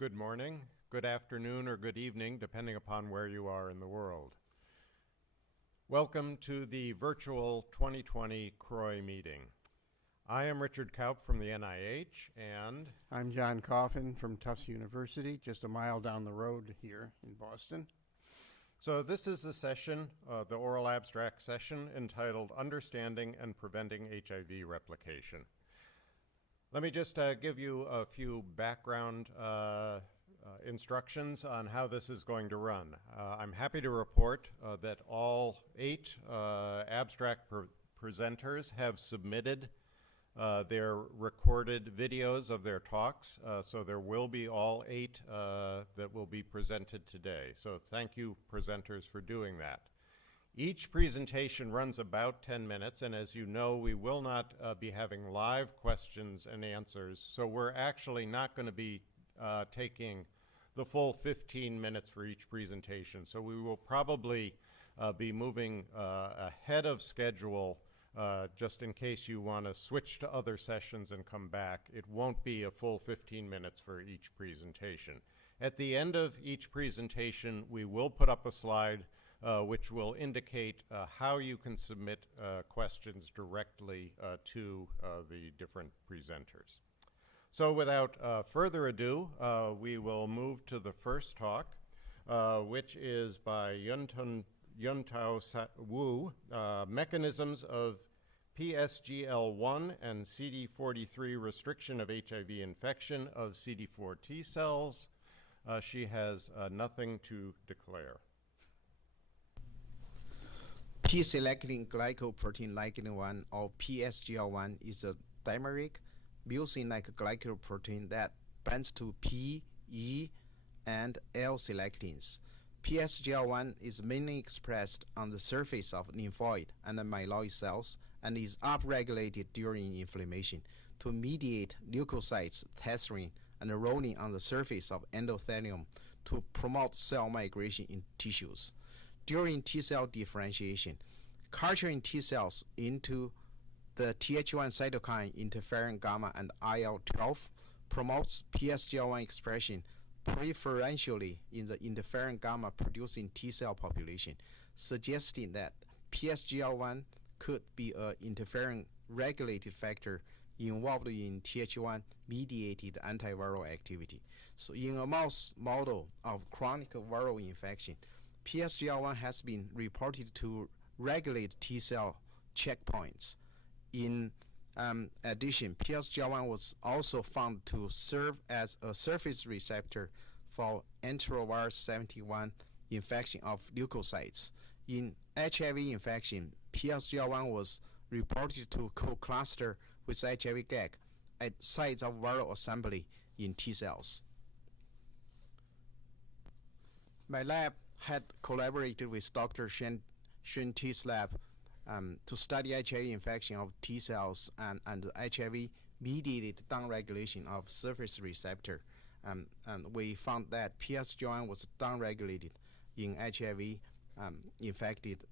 good morning, good afternoon, or good evening, depending upon where you are in the world. Welcome to the virtual 2020 CROI meeting. I am Richard Kaup from the NIH, and I'm John Coffin from Tufts University, just a mile down the road here in Boston. So this is the session, the oral abstract session, entitled Understanding and Preventing HIV Replication. Let me just give you a few background instructions on how this is going to run. I'm happy to report that all 8 abstract presenters have submitted their recorded videos of their talks, so there will be all 8 that will be presented today. So thank you, presenters, for doing that. Each presentation runs about 10 minutes, and as you know, we will not be having live questions and answers, so we're actually not going to be taking the full 15 minutes for each presentation. So we will probably be moving ahead of schedule just in case you want to switch to other sessions and come back. It won't be a full 15 minutes for each presentation. At the end of each presentation, we will put up a slide which will indicate how you can submit questions directly to the different presenters. So without further ado, we will move to the first talk, which is by Yuntao Wu, Mechanisms of PSGL1 and CD43 Restriction of HIV Infection of CD4 T cells. She has nothing to declare. P-selectin glycoprotein ligand 1, or PSGL1, is a dimeric mucin-like glycoprotein that binds to P, E, and L selectins. PSGL1 is mainly expressed on the surface of lymphoid and myeloid cells and is upregulated during inflammation to mediate leukocytes tethering and rolling on the surface of endothelium to promote cell migration in tissues. During T-cell differentiation, culturing T-cells into the Th1 cytokine interferon gamma and IL-12 promotes PSGL1 expression preferentially in the interferon gamma producing T-cell population, suggesting that PSGL1 could be an interferon regulated factor involved in Th1 mediated antiviral activity. So in a mouse model of chronic viral infection, PSGL1 has been reported to regulate T-cell checkpoints. In addition, PSGL1 was also found to serve as a surface receptor for enterovirus 71 infection of leukocytes. In HIV infection, PSGL1 was reported to co-cluster with HIV GAG at sites of viral assembly in T cells. My lab had collaborated with Dr. Shen Ti's lab to study HIV infection of T cells and HIV-mediated downregulation of surface receptor. And we found that PSGL1 was downregulated in HIV-infected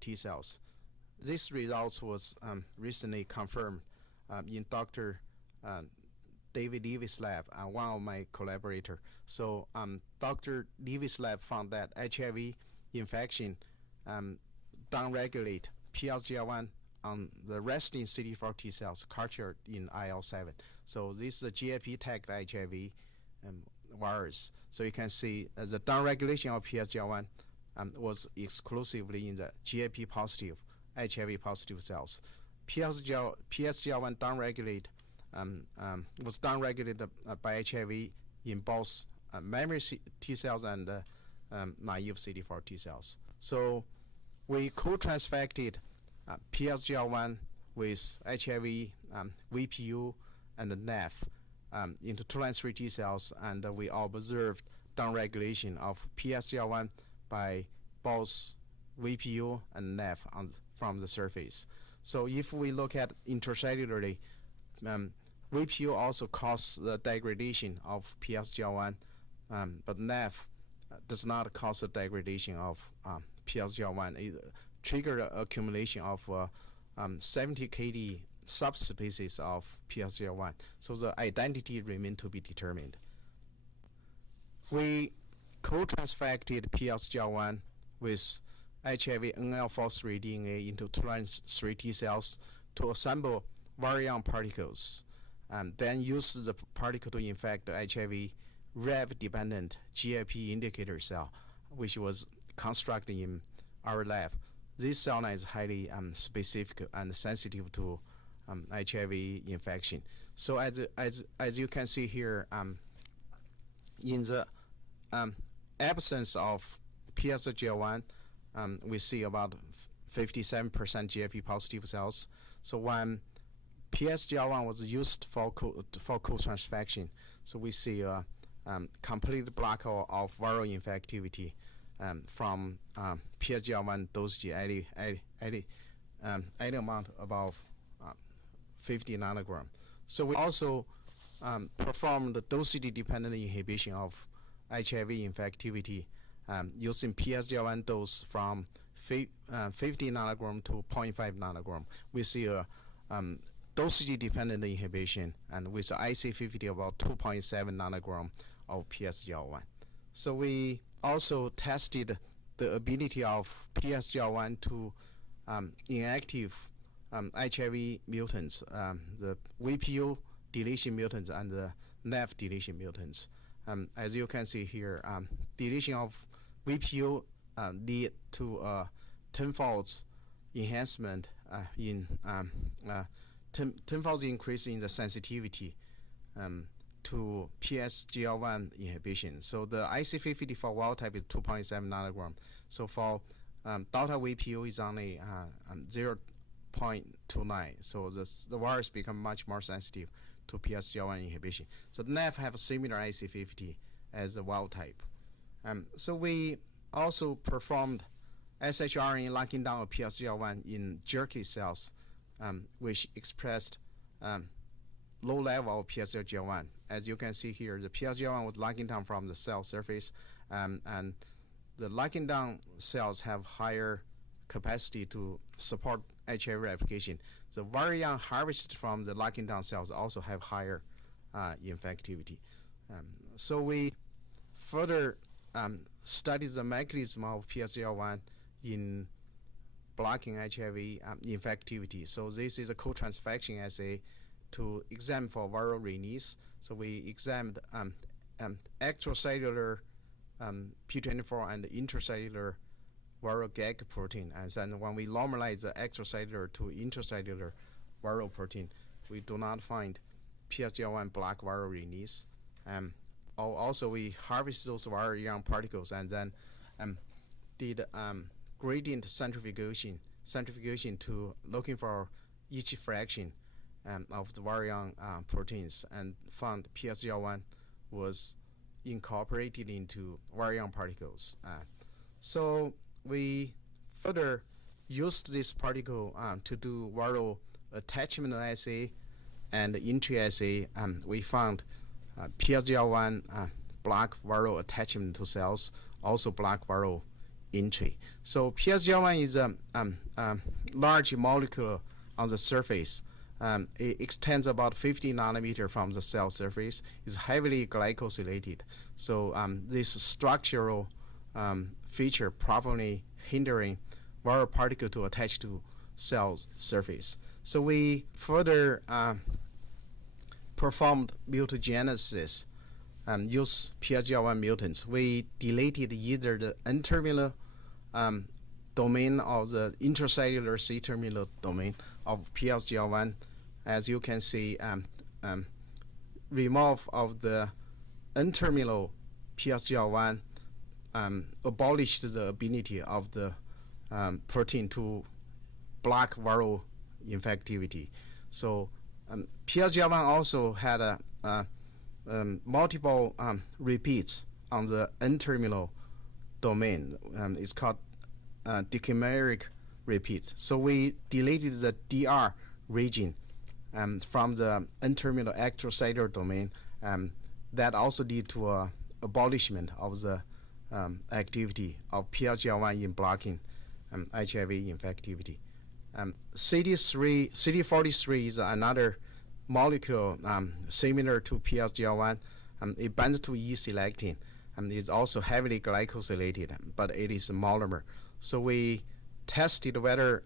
T cells. This result was recently confirmed in Dr. David Levy's lab, one of my collaborators. So Dr. Levy's lab found that HIV infection downregulate PSGL1 on the resting CD4 T cells cultured in IL-7. So this is a GFP-tagged HIV virus. So you can see the downregulation of PSGL1 was exclusively in the GFP-positive, HIV-positive cells. PSGL1 was downregulated by HIV in both memory T cells and naive CD4 T cells. So we co-transfected PSGL1 with HIV, VPU, and NAF into tolerance-free T cells, and we observed downregulation of PSGL1 by both VPU and NAF from the surface. So if we look at intracellularly, VPU also causes the degradation of PSGL1, but NAF does not cause the degradation of PSGL1. It triggered accumulation of 70 kD subspecies of PSGL1. So the identity remains to be determined. we co-transfected PSGL1 with HIV NL43 DNA into tolerance 3 T cells to assemble virion particles, and then use the particle to infect the HIV Rev-dependent GIP indicator cell, which was constructed in our lab. This cell line is highly specific and sensitive to HIV infection. So as you can see here, in the absence of PSGL1, we see about 57% GIP positive cells. So when PSGL1 was used for co-transfection, so we see a complete block of viral infectivity from PSGL1 dosage at amount above 50 nanogram. So we also performed the dosage-dependent inhibition of HIV infectivity using PSGL1 dose from 50 nanogram to 0.5 nanogram. We see a dosage-dependent inhibition, and with IC50 about 2.7 nanogram of PSGL1. So we also tested the ability of PSGL1 to inactive HIV mutants, the VPU deletion mutants and the NAF deletion mutants. As you can see here, deletion of VPU lead to a tenfold enhancement in tenfold increase in the sensitivity to PSGL1 inhibition. So the IC50 for wild type is 2.7 nanogram. So for delta VPU is only 0.29. So the virus become much more sensitive to PSGL1 inhibition. So the NAF have a similar IC50 as the wild type. So we also performed shRNA locking down of PSGL1 in jerky cells, which expressed low level of PSGL1. As you can see here, the PSGL1 was locking down from the cell surface, and the locking down cells have higher capacity to support HIV replication. The virion harvested from the locking down cells also have higher infectivity. So we further studied the mechanism of PSGL1 in blocking HIV infectivity. So this is a co-transfection assay to examine for viral release. So we examined extracellular P24 and intracellular viral gag protein, and then when we normalize the extracellular to intracellular viral protein, we do not find PSGL1 block viral release. Also, we harvest those viral particles and then did gradient centrifugation to looking for each fraction of the virion proteins, and found PSGL1 was incorporated into virion particles. So we further used this particle to do viral attachment assay and entry assay. We found PSGL1 block viral attachment to cells, also block viral entry. So PSGL1 is a large molecule on the surface. It extends about 50 nanometer from the cell surface. It's heavily glycosylated. So this structural feature probably hindering viral particle to attach to cell surface. So we further performed mutagenesis and use PSGL1 mutants. We deleted either the N-terminal domain or the intracellular C-terminal domain of PSGL1. As you can see, remove of the N-terminal PSGL1 abolished the ability of the protein to block viral infectivity. So PSGL1 also had multiple repeats on the N-terminal domain. It's called decimeric repeats. So we deleted the DR region from the N-terminal extracellular domain. That also lead to abolishment of the activity of PSGL1 in blocking HIV infectivity. CD43 is another molecule similar to PSGL1. It binds to E-selectin. and it's also heavily glycosylated, but it is a monomer. So we tested whether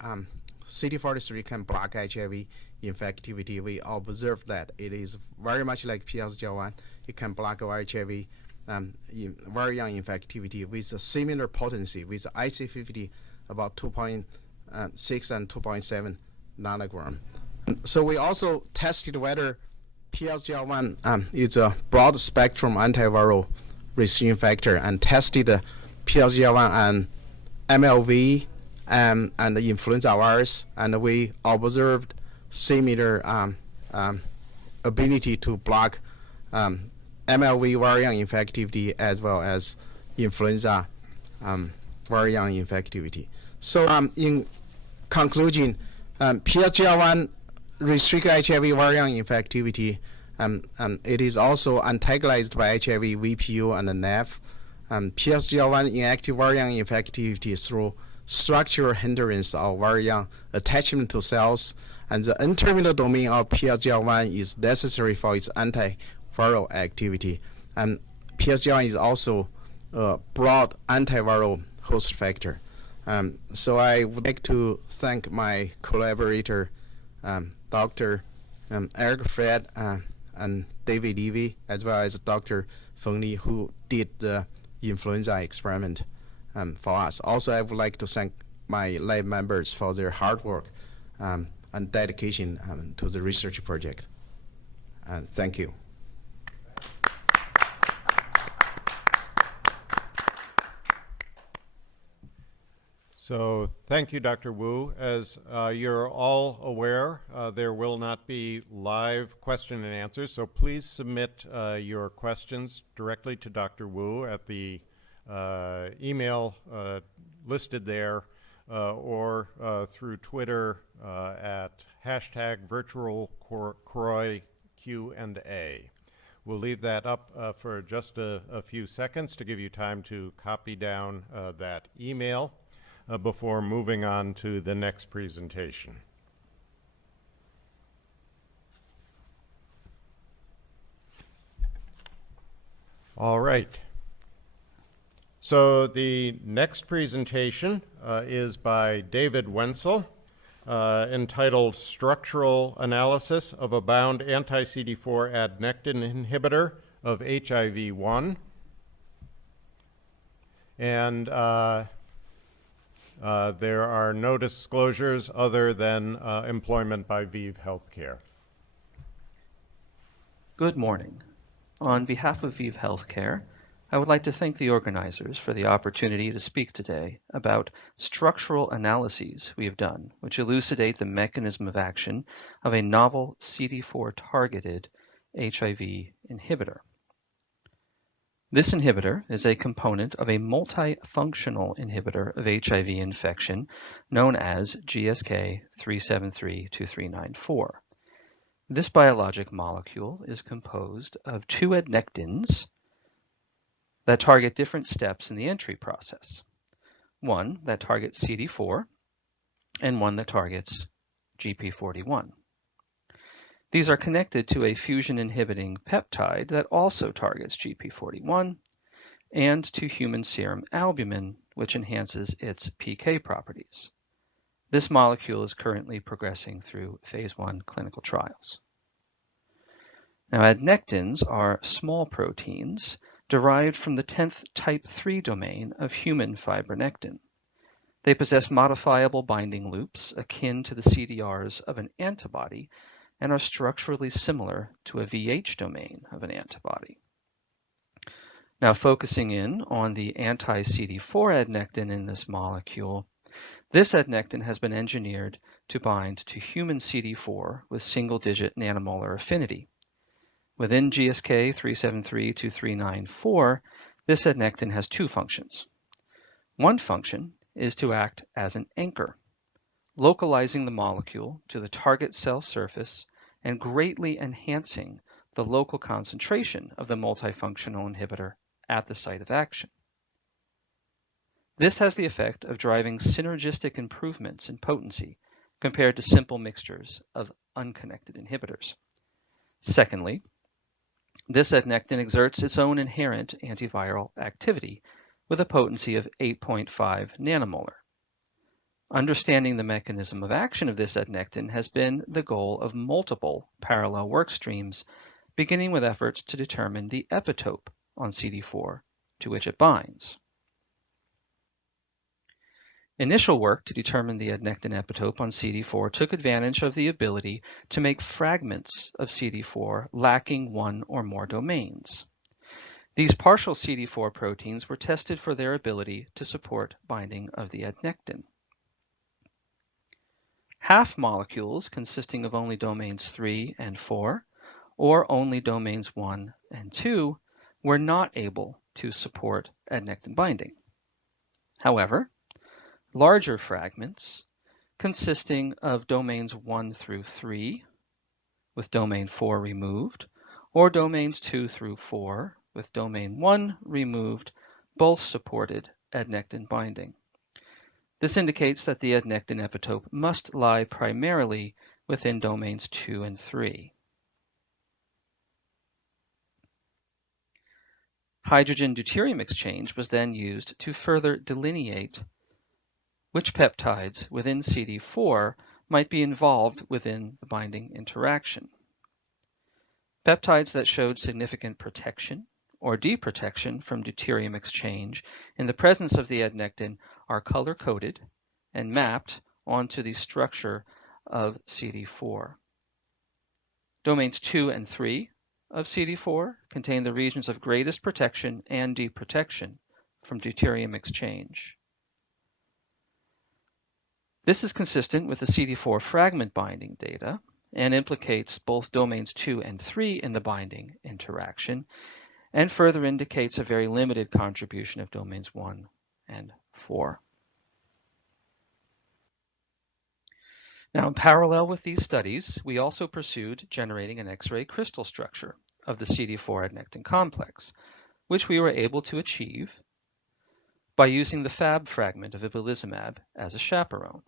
CD43 can block HIV infectivity. We observed that it is very much like PSGL1. It can block HIV very young infectivity with a similar potency with IC50 about 2.6 and 2.7 nanogram. So we also tested whether PSGL1 is a broad spectrum antiviral receiving factor and tested PSGL1 and MLV and the influenza virus, and we observed similar ability to block MLV variant infectivity as well as influenza variant infectivity. So in conclusion, PSGL1 restrict HIV variant infectivity. It is also antagonized by HIV, VPU, and NAF. PSGL1 inactive variant infectivity through structural hindrance of variant attachment to cells, and the N-terminal domain of PSGL1 is necessary for its antiviral activity. And PSGL1 is also a broad antiviral host factor. So I would like to thank my collaborator, Dr. Eric Fred and David Levy, as well as Dr. Feng Li, who did the influenza experiment for us. Also, I would like to thank my lab members for their hard work and dedication to the research project. Thank you. So thank you, Dr. Wu. As you're all aware, there will not be live question and answers, so please submit your questions directly to Dr. Wu at the email listed there or through Twitter at #virtualCROI-Q&A. We'll leave that up for just a few seconds to give you time to copy down that email before moving on to the next presentation. All right. So the next presentation is by David Wenzel, entitled Structural Analysis of a Bound Anti-CD4 Adnectin Inhibitor of HIV-1. And there are no disclosures other than employment by ViiV Healthcare. Good morning. On behalf of ViiV Healthcare, I would like to thank the organizers for the opportunity to speak today about structural analyses we have done, which elucidate the mechanism of action of a novel CD4-targeted HIV inhibitor. This inhibitor is a component of a multifunctional inhibitor of HIV infection known as GSK 3732394. This biologic molecule is composed of two adnectins that target different steps in the entry process. One that targets CD4 and one that targets GP41. These are connected to a fusion-inhibiting peptide that also targets GP41 and to human serum albumin, which enhances its PK properties. This molecule is currently progressing through phase 1 clinical trials. Now, adnectins are small proteins derived from the 10th type 3 domain of human fibronectin. They possess modifiable binding loops akin to the CDRs of an antibody and are structurally similar to a VH domain of an antibody. Now, focusing in on the anti-CD4 adnectin in this molecule, this adnectin has been engineered to bind to human CD4 with single-digit nanomolar affinity. Within GSK 3732394, this adnectin has two functions. One function is to act as an anchor, localizing the molecule to the target cell surface and greatly enhancing the local concentration of the multifunctional inhibitor at the site of action. This has the effect of driving synergistic improvements in potency compared to simple mixtures of unconnected inhibitors. Secondly, This adnectin exerts its own inherent antiviral activity with a potency of 8.5 nanomolar. Understanding the mechanism of action of this adnectin has been the goal of multiple parallel work streams, beginning with efforts to determine the epitope on CD4 to which it binds. Initial work to determine the adnectin epitope on CD4 took advantage of the ability to make fragments of CD4 lacking one or more domains. These partial CD4 proteins were tested for their ability to support binding of the adnectin. Half molecules consisting of only domains 3 and 4, or only domains 1 and 2, were not able to support adnectin binding. However, larger fragments consisting of domains 1 through 3, with domain 4 removed, or domains 2 through 4, with domain 1 removed, both supported adnectin binding. This indicates that the adnectin epitope must lie primarily within domains 2 and 3. Hydrogen deuterium exchange was then used to further delineate which peptides within CD4 might be involved within the binding interaction. Peptides that showed significant protection or deprotection from deuterium exchange in the presence of the adnectin are color-coded and mapped onto the structure of CD4. Domains 2 and 3 of CD4 contain the regions of greatest protection and deprotection from deuterium exchange. This is consistent with the CD4 fragment binding data and implicates both domains 2 and 3 in the binding interaction, and further indicates a very limited contribution of domains 1 and 4. Now, in parallel with these studies, we also pursued generating an X-ray crystal structure of the CD4 adnectin complex, which we were able to achieve by using the Fab fragment of ipilimumab as a chaperone.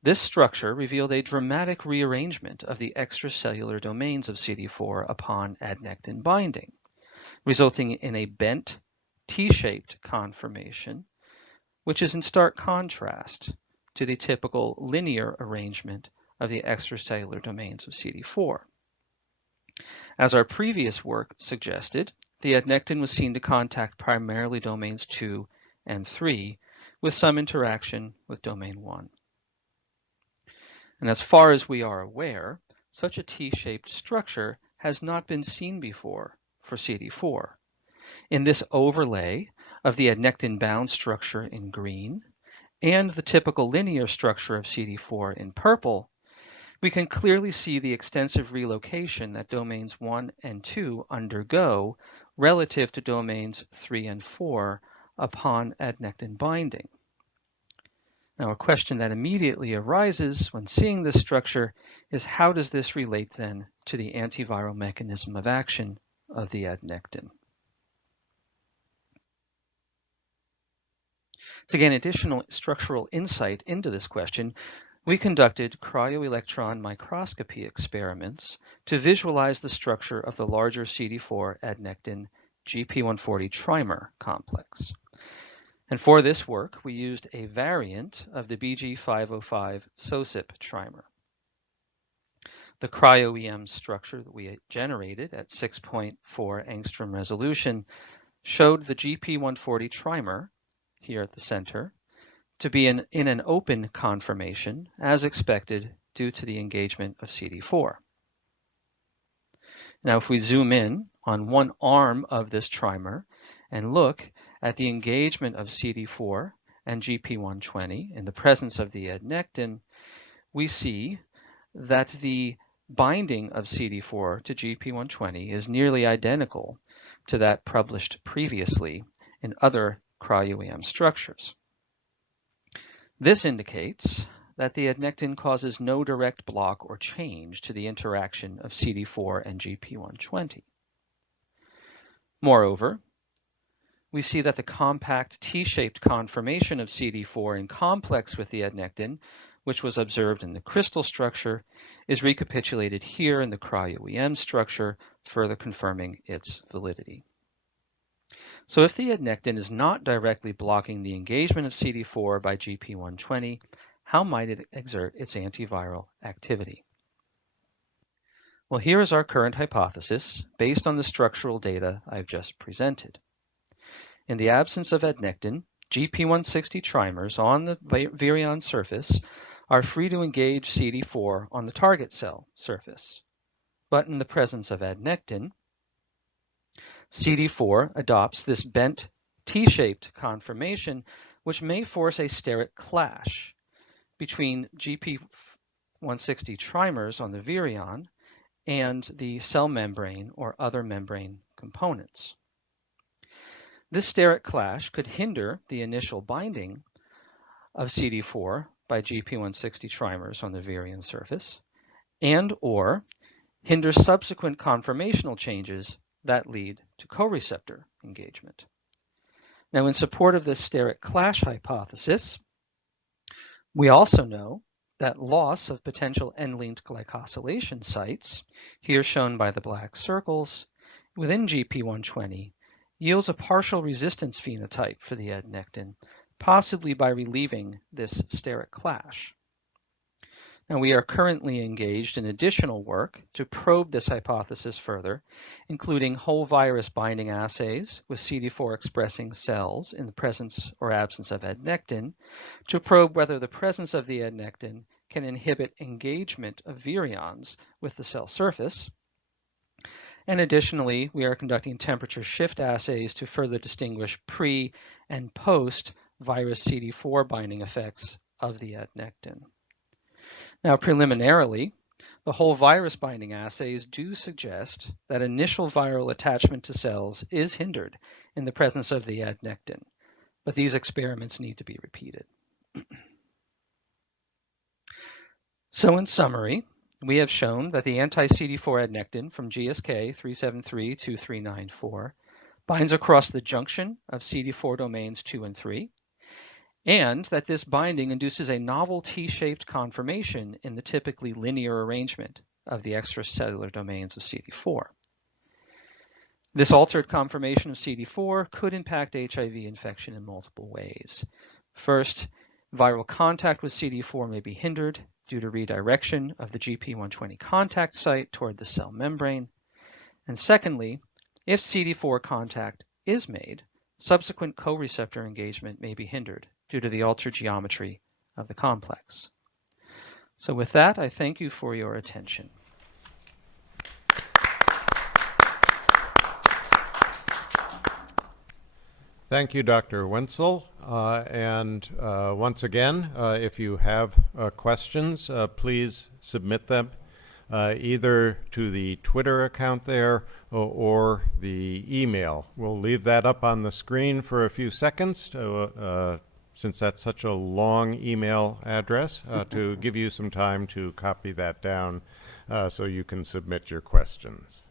This structure revealed a dramatic rearrangement of the extracellular domains of CD4 upon adnectin binding, resulting in a bent T-shaped conformation, which is in stark contrast to the typical linear arrangement of the extracellular domains of CD4. As our previous work suggested, the adnectin was seen to contact primarily domains 2 and 3, with some interaction with domain 1. And as far as we are aware, such a T-shaped structure has not been seen before for CD4. In this overlay of the adnectin-bound structure in green and the typical linear structure of CD4 in purple, we can clearly see the extensive relocation that domains 1 and 2 undergo relative to domains 3 and 4 upon adnectin binding. Now, a question that immediately arises when seeing this structure is how does this relate then to the antiviral mechanism of action of the adnectin? To gain additional structural insight into this question, we conducted cryo-electron microscopy experiments to visualize the structure of the larger CD4 adnectin GP140 trimer complex. And for this work, we used a variant of the BG505 SOSIP trimer. The cryo-EM structure that we generated at 6.4 angstrom resolution showed the GP140 trimer, here at the center, to be in an open conformation, as expected due to the engagement of CD4. Now, if we zoom in on one arm of this trimer and look at the engagement of CD4 and GP120 in the presence of the adnectin, we see that the binding of CD4 to GP120 is nearly identical to that published previously in other cryo-EM structures. This indicates that the adnectin causes no direct block or change to the interaction of CD4 and GP120. Moreover, we see that the compact T-shaped conformation of CD4 in complex with the adnectin which was observed in the crystal structure, is recapitulated here in the cryo-EM structure, further confirming its validity. So if the adnectin is not directly blocking the engagement of CD4 by GP120, how might it exert its antiviral activity? Well, here is our current hypothesis based on the structural data I've just presented. In the absence of adnectin, GP160 trimers on the virion surface are free to engage CD4 on the target cell surface. But in the presence of adnectin, CD4 adopts this bent T-shaped conformation, which may force a steric clash between GP160 trimers on the virion and the cell membrane or other membrane components. This steric clash could hinder the initial binding of CD4 by GP160 trimers on the virion surface and or hinder subsequent conformational changes that lead to co-receptor engagement. Now, in support of this steric clash hypothesis, we also know that loss of potential end-linked glycosylation sites, here shown by the black circles, within GP120 yields a partial resistance phenotype for the adnectin, possibly by relieving this steric clash. Now, we are currently engaged in additional work to probe this hypothesis further, including whole virus binding assays with CD4 expressing cells in the presence or absence of adnectin, to probe whether the presence of the adnectin can inhibit engagement of virions with the cell surface. And additionally, we are conducting temperature shift assays to further distinguish pre and post virus CD4 binding effects of the adnectin. Now, preliminarily, the whole virus binding assays do suggest that initial viral attachment to cells is hindered in the presence of the adnectin, but these experiments need to be repeated. So in summary, we have shown that the anti-CD4 adnectin from GSK 3732394 binds across the junction of CD4 domains 2 and 3, and that this binding induces a novel T-shaped conformation in the typically linear arrangement of the extracellular domains of CD4. This altered conformation of CD4 could impact HIV infection in multiple ways. First, viral contact with CD4 may be hindered due to redirection of the GP120 contact site toward the cell membrane. And secondly, if CD4 contact is made, subsequent co-receptor engagement may be hindered due to the altered geometry of the complex. So with that, I thank you for your attention. Thank you, Dr. Wenzel. Once again, if you have questions, please submit them either to the Twitter account there or the email. We'll leave that up on the screen for a few seconds since that's such a long email address, to give you some time to copy that down so you can submit your questions.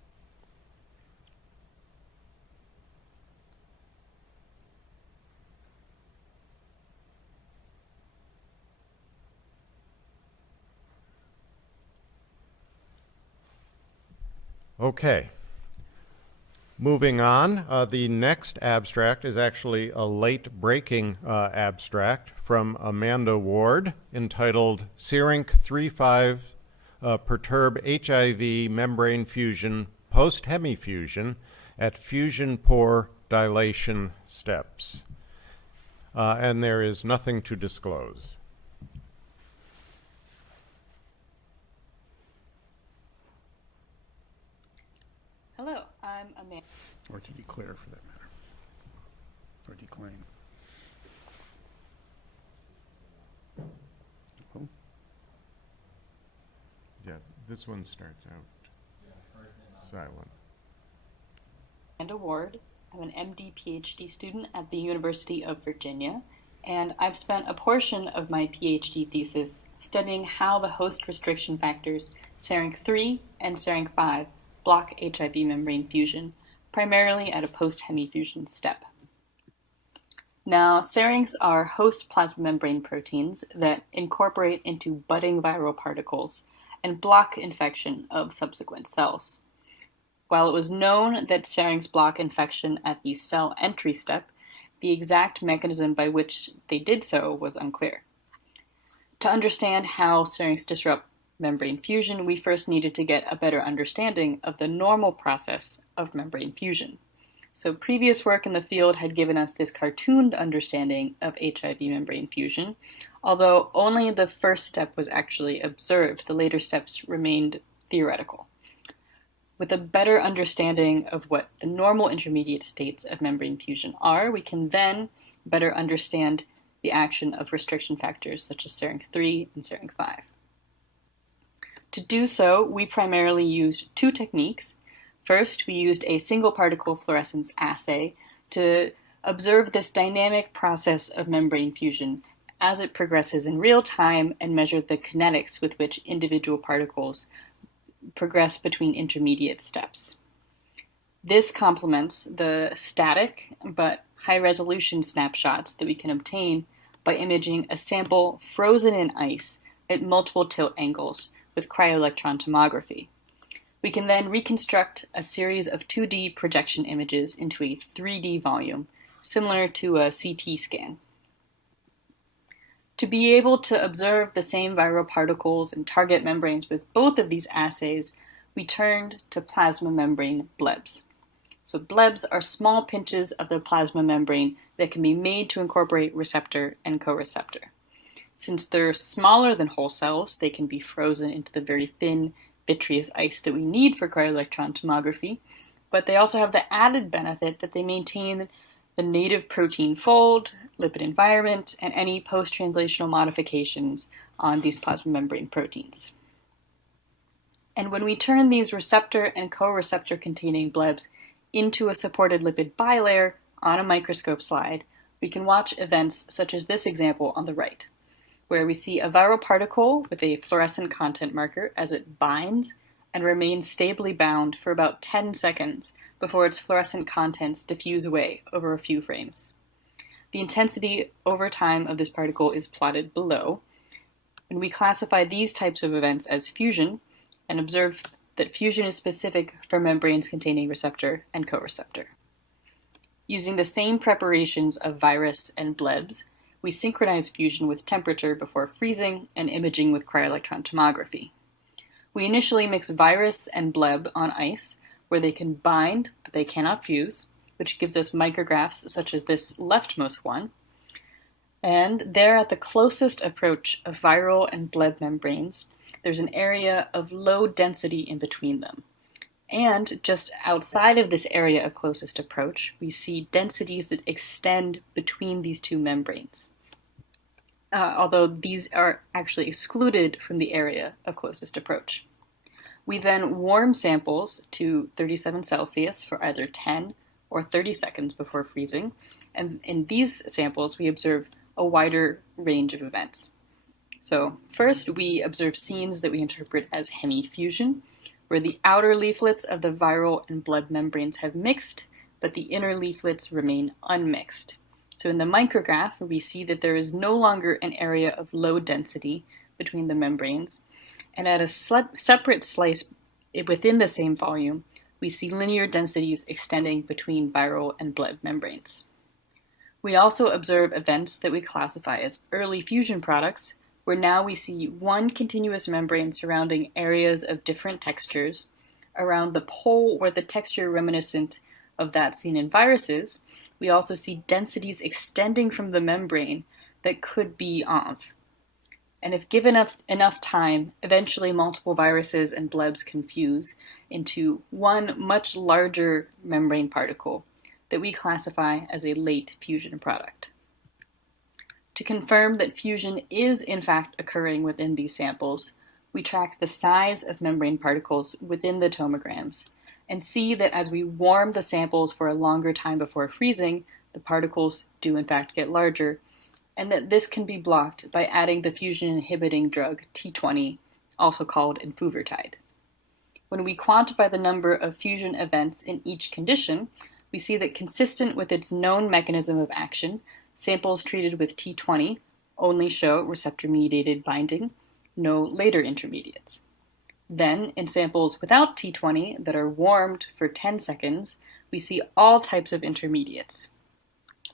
Okay. Moving on, the next abstract is actually a late-breaking abstract from Amanda Ward entitled Serink 3.5 Perturb HIV Membrane Fusion Post-Hemifusion at Fusion Pore Dilation Steps. And there is nothing to disclose. Hello, I'm Amanda. Or to declare, for that matter. Or declaim. Oh, Yeah, this one starts out silent. Amanda Ward. I'm an MD PhD student at the University of Virginia, and I've spent a portion of my PhD thesis studying how the host restriction factors Serink3 and Serink5 block HIV membrane fusion, primarily at a post-hemifusion step. Now, serines are host plasma membrane proteins that incorporate into budding viral particles and block infection of subsequent cells. While it was known that serines block infection at the cell entry step, the exact mechanism by which they did so was unclear. To understand how serines disrupt membrane fusion, we first needed to get a better understanding of the normal process of membrane fusion. So previous work in the field had given us this cartooned understanding of HIV membrane fusion, although only the first step was actually observed. The later steps remained theoretical. With a better understanding of what the normal intermediate states of membrane fusion are, we can then better understand the action of restriction factors such as serine 3 and serine 5. To do so, we primarily used two techniques. First, we used a single particle fluorescence assay to observe this dynamic process of membrane fusion as it progresses in real time and measure the kinetics with which individual particles progress between intermediate steps. This complements the static but high-resolution snapshots that we can obtain by imaging a sample frozen in ice at multiple tilt angles with cryo-electron tomography. We can then reconstruct a series of 2D projection images into a 3D volume, similar to a CT scan. To be able to observe the same viral particles and target membranes with both of these assays, we turned to plasma membrane blebs. So blebs are small pinches of the plasma membrane that can be made to incorporate receptor and co-receptor. Since they're smaller than whole cells, they can be frozen into the very thin vitreous ice that we need for cryo-electron tomography, but they also have the added benefit that they maintain the native protein fold, lipid environment, and any post-translational modifications on these plasma membrane proteins. And when we turn these receptor and co-receptor containing blebs into a supported lipid bilayer on a microscope slide, we can watch events such as this example on the right, where we see a viral particle with a fluorescent content marker as it binds and remains stably bound for about 10 seconds before its fluorescent contents diffuse away over a few frames. The intensity over time of this particle is plotted below, and we classify these types of events as fusion and observe that fusion is specific for membranes containing receptor and co-receptor. Using the same preparations of virus and blebs, we synchronize fusion with temperature before freezing and imaging with cryo-electron tomography. We initially mix virus and bleb on ice, where they can bind, but they cannot fuse, which gives us micrographs such as this leftmost one. And there at the closest approach of viral and bleb membranes, there's an area of low density in between them. And just outside of this area of closest approach, we see densities that extend between these two membranes, although these are actually excluded from the area of closest approach. We then warm samples to 37 Celsius for either 10 or 30 seconds before freezing, and in these samples we observe a wider range of events. So first we observe scenes that we interpret as hemifusion, where the outer leaflets of the viral and bleb membranes have mixed, but the inner leaflets remain unmixed. So in the micrograph, we see that there is no longer an area of low density between the membranes, and at a separate slice within the same volume, we see linear densities extending between viral and bleb membranes. We also observe events that we classify as early fusion products, where now we see one continuous membrane surrounding areas of different textures. Around the pole where the texture reminiscent of that seen in viruses, we also see densities extending from the membrane that could be ONV. And if given enough time, eventually multiple viruses and blebs can fuse into one much larger membrane particle that we classify as a late fusion product. To confirm that fusion is in fact occurring within these samples, we track the size of membrane particles within the tomograms and see that as we warm the samples for a longer time before freezing, the particles do in fact get larger, and that this can be blocked by adding the fusion inhibiting drug T20, also called enfuvirtide. When we quantify the number of fusion events in each condition, we see that consistent with its known mechanism of action, samples treated with T20 only show receptor-mediated binding, no later intermediates. Then, in samples without T20 that are warmed for 10 seconds, we see all types of intermediates.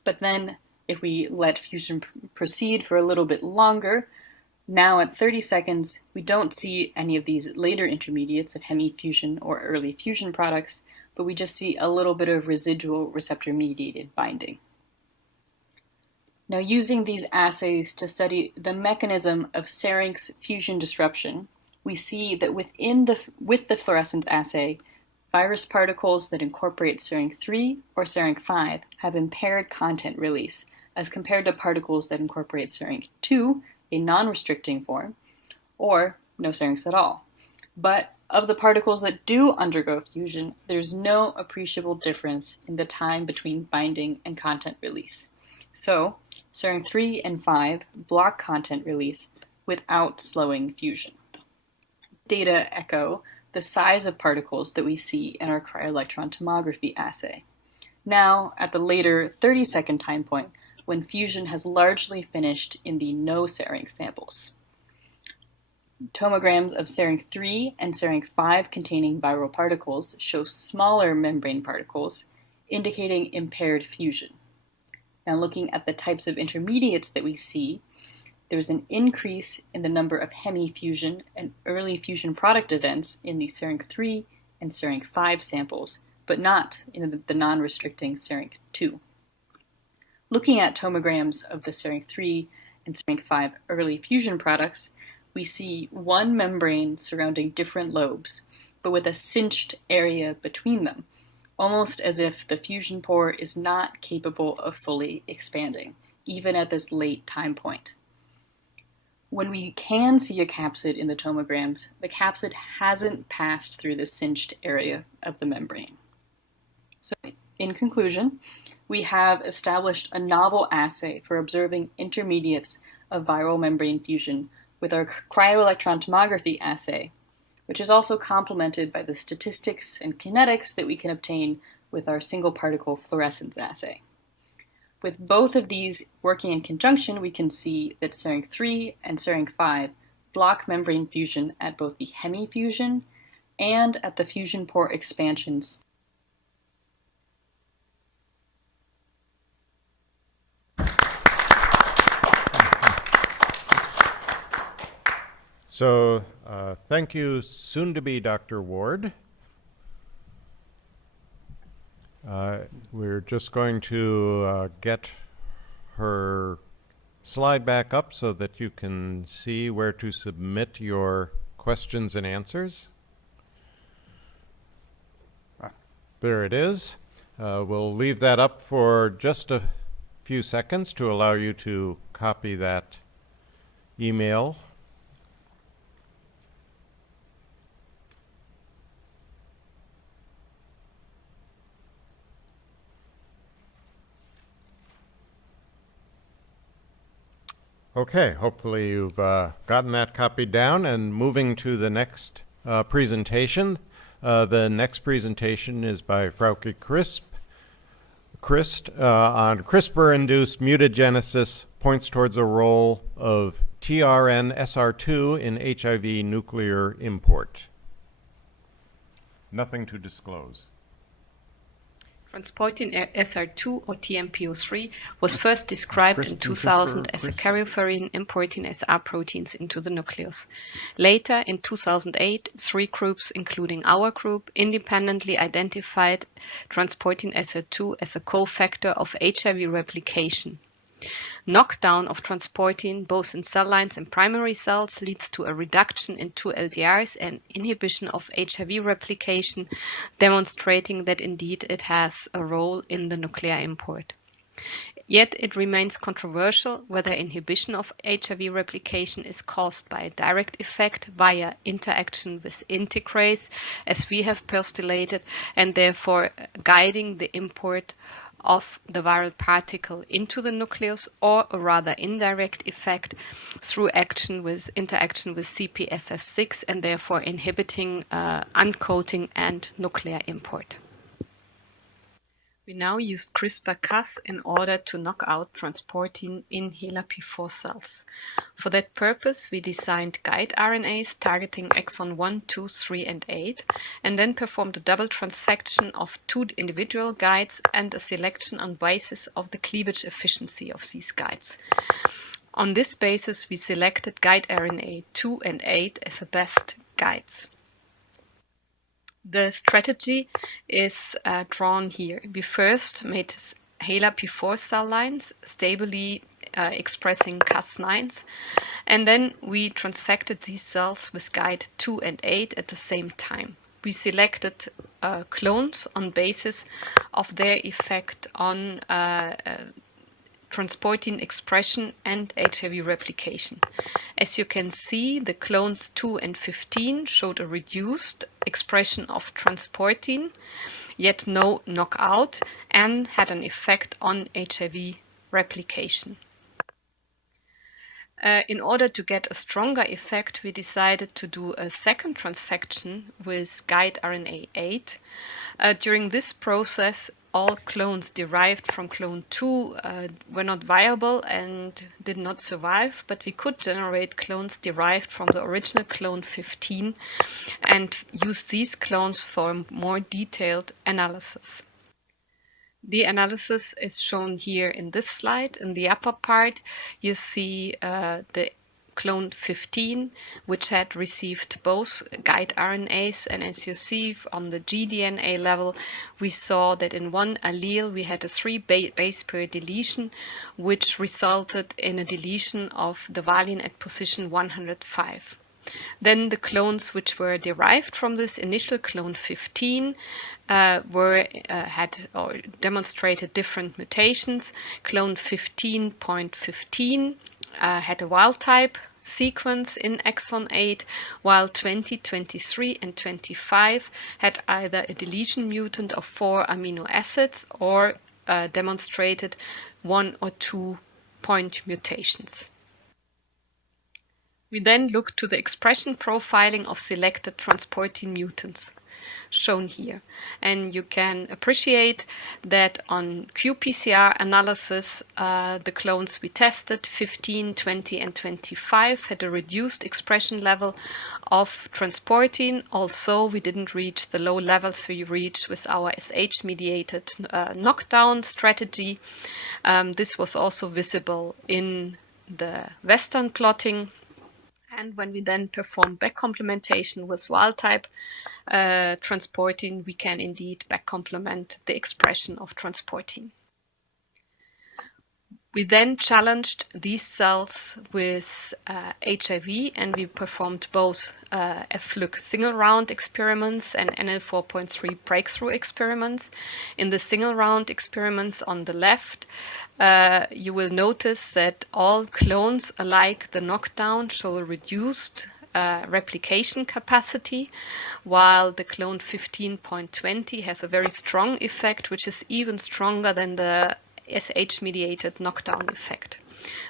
But then, if we let fusion proceed for a little bit longer, now at 30 seconds, we don't see any of these later intermediates of hemifusion or early fusion products, but we just see a little bit of residual receptor-mediated binding. Now, using these assays to study the mechanism of Serinx fusion disruption, we see that with the fluorescence assay, virus particles that incorporate Serinx3 or Serinx5 have impaired content release, as compared to particles that incorporate Serinx2, a non-restricting form, or no Serinx at all. But of the particles that do undergo fusion, there's no appreciable difference in the time between binding and content release. So, Serinx3 and 5 block content release without slowing fusion. Data echo the size of particles that we see in our cryo-electron tomography assay. Now, at the later 30-second time point, when fusion has largely finished in the no Serinx samples. Tomograms of Serinx3 and Serinx5 containing viral particles show smaller membrane particles, indicating impaired fusion. Now, looking at the types of intermediates that we see, there's an increase in the number of hemifusion and early fusion product events in the Serinx3 and Serinx5 samples, but not in the non-restricting Serinx2. Looking at tomograms of the Serinx3 and Serinx5 early fusion products, we see one membrane surrounding different lobes, but with a cinched area between them, almost as if the fusion pore is not capable of fully expanding, even at this late time point. When we can see a capsid in the tomograms, the capsid hasn't passed through the cinched area of the membrane. So, in conclusion, we have established a novel assay for observing intermediates of viral membrane fusion with our cryo-electron tomography assay, which is also complemented by the statistics and kinetics that we can obtain with our single particle fluorescence assay. With both of these working in conjunction, we can see that Serinx3 and Serinx5 block membrane fusion at both the hemifusion and at the fusion pore expansions. So, thank you, soon-to-be Dr. Ward. We're just going to get her slide back up so that you can see where to submit your questions and answers. There it is. We'll leave that up for just a few seconds to allow you to copy that email. Okay, hopefully you've gotten that copied down, and moving to the next presentation. The next presentation is by Frauke Christ on CRISPR-induced mutagenesis points towards a role of tRNSR2 in HIV nuclear import. Nothing to disclose. Transportin SR2 or TMPO3 was first described in 2000 as a karyofurin importing SR proteins into the nucleus. Later, in 2008, 3 groups, including our group, independently identified transportin SR2 as a cofactor of HIV replication. Knockdown of transportin, both in cell lines and primary cells, leads to a reduction in 2 LDRs and inhibition of HIV replication, demonstrating that indeed it has a role in the nuclear import. Yet it remains controversial whether inhibition of HIV replication is caused by a direct effect via interaction with integrase, as we have postulated, and therefore guiding the import of the viral particle into the nucleus, or a rather indirect effect through interaction with CPSF6 and therefore inhibiting uncoating and nuclear import. We now used CRISPR-Cas in order to knock out transportin in HeLa-P4 cells. For that purpose, we designed guide RNAs targeting exon 1, 2, 3, and 8, and then performed a double transfection of 2 individual guides and a selection on basis of the cleavage efficiency of these guides. On this basis, we selected guide RNA 2 and 8 as the best guides. The strategy is drawn here. We first made HeLa-P4 cell lines stably expressing Cas9s, and then we transfected these cells with guide 2 and 8 at the same time. We selected clones on basis of their effect on transportin expression and HIV replication. As you can see, the clones 2 and 15 showed a reduced expression of transportin, yet no knockout, and had an effect on HIV replication. In order to get a stronger effect, we decided to do a second transfection with guide RNA 8. During this process, all clones derived from clone 2 were not viable and did not survive, but we could generate clones derived from the original clone 15 and use these clones for more detailed analysis. The analysis is shown here in this slide. In the upper part, you see the clone 15, which had received both guide RNAs, and as you see on the gDNA level, we saw that in one allele we had a 3 base pair deletion, which resulted in a deletion of the valine at position 105. Then the clones which were derived from this initial clone 15 had demonstrated different mutations. Clone 15.15 had a wild type sequence in exon 8, while 20, 23, and 25 had either a deletion mutant of 4 amino acids or demonstrated 1 or 2 point mutations. We then looked to the expression profiling of selected transportin mutants, shown here. And you can appreciate that on qPCR analysis, the clones we tested, 15, 20, and 25, had a reduced expression level of transportin. Also, we didn't reach the low levels we reached with our SH-mediated knockdown strategy. This was also visible in the Western plotting. And when we then perform back complementation with wild type transportin, we can indeed back complement the expression of transportin. We then challenged these cells with HIV, and we performed both FLUC single round experiments and NL4.3 breakthrough experiments. In the single round experiments on the left, you will notice that all clones, alike the knockdown, show a reduced replication capacity, while the clone 15.20 has a very strong effect, which is even stronger than the SH-mediated knockdown effect.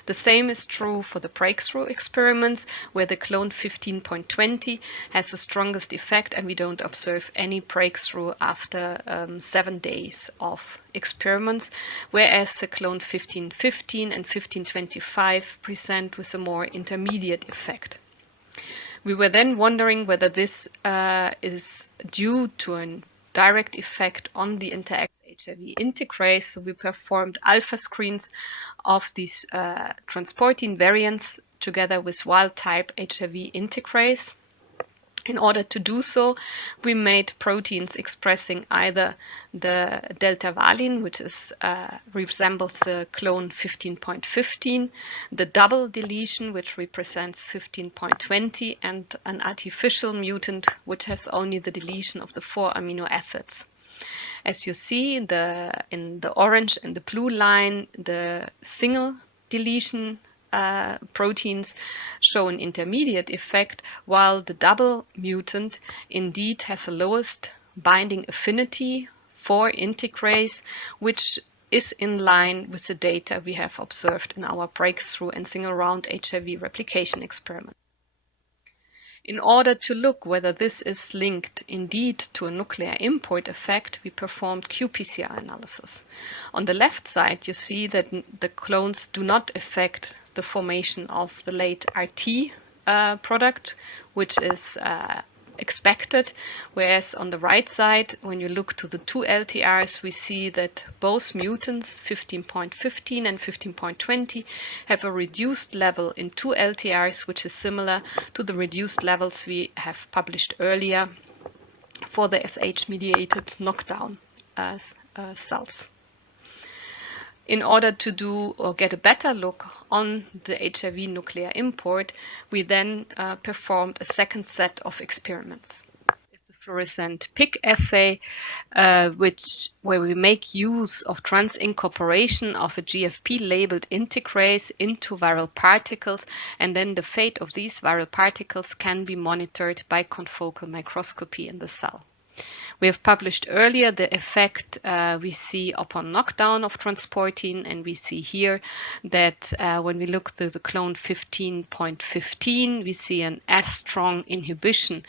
The same is true for the breakthrough experiments, where the clone 15.20 has the strongest effect, and we don't observe any breakthrough after 7 days of experiments, whereas the clone 15.15 and 15.25 present with a more intermediate effect. We were then wondering whether this is due to a direct effect on the interaction HIV integrase, so we performed alpha screens of these transportin variants together with wild type HIV integrase. In order to do so, we made proteins expressing either the delta valine, which resembles the clone 15.15, the double deletion, which represents 15.20, and an artificial mutant, which has only the deletion of the 4 amino acids. As you see in the orange and the blue line, the single deletion proteins show an intermediate effect, while the double mutant indeed has the lowest binding affinity for integrase, which is in line with the data we have observed in our breakthrough and single round HIV replication experiment. In order to look whether this is linked indeed to a nuclear import effect, we performed qPCR analysis. On the left side, you see that the clones do not affect the formation of the late RT product, which is expected, whereas on the right side, when you look to the two LTRs, we see that both mutants, 15.15 and 15.20, have a reduced level in two LTRs, which is similar to the reduced levels we have published earlier for the SH-mediated knockdown cells. In order to do or get a better look on the HIV nuclear import, we then performed a second set of experiments. It's a fluorescent PIC assay, where we make use of transincorporation of a GFP-labeled integrase into viral particles, and then the fate of these viral particles can be monitored by confocal microscopy in the cell. We have published earlier the effect we see upon knockdown of transportin, and we see here that when we look through the clone 15.15, we see an as strong inhibition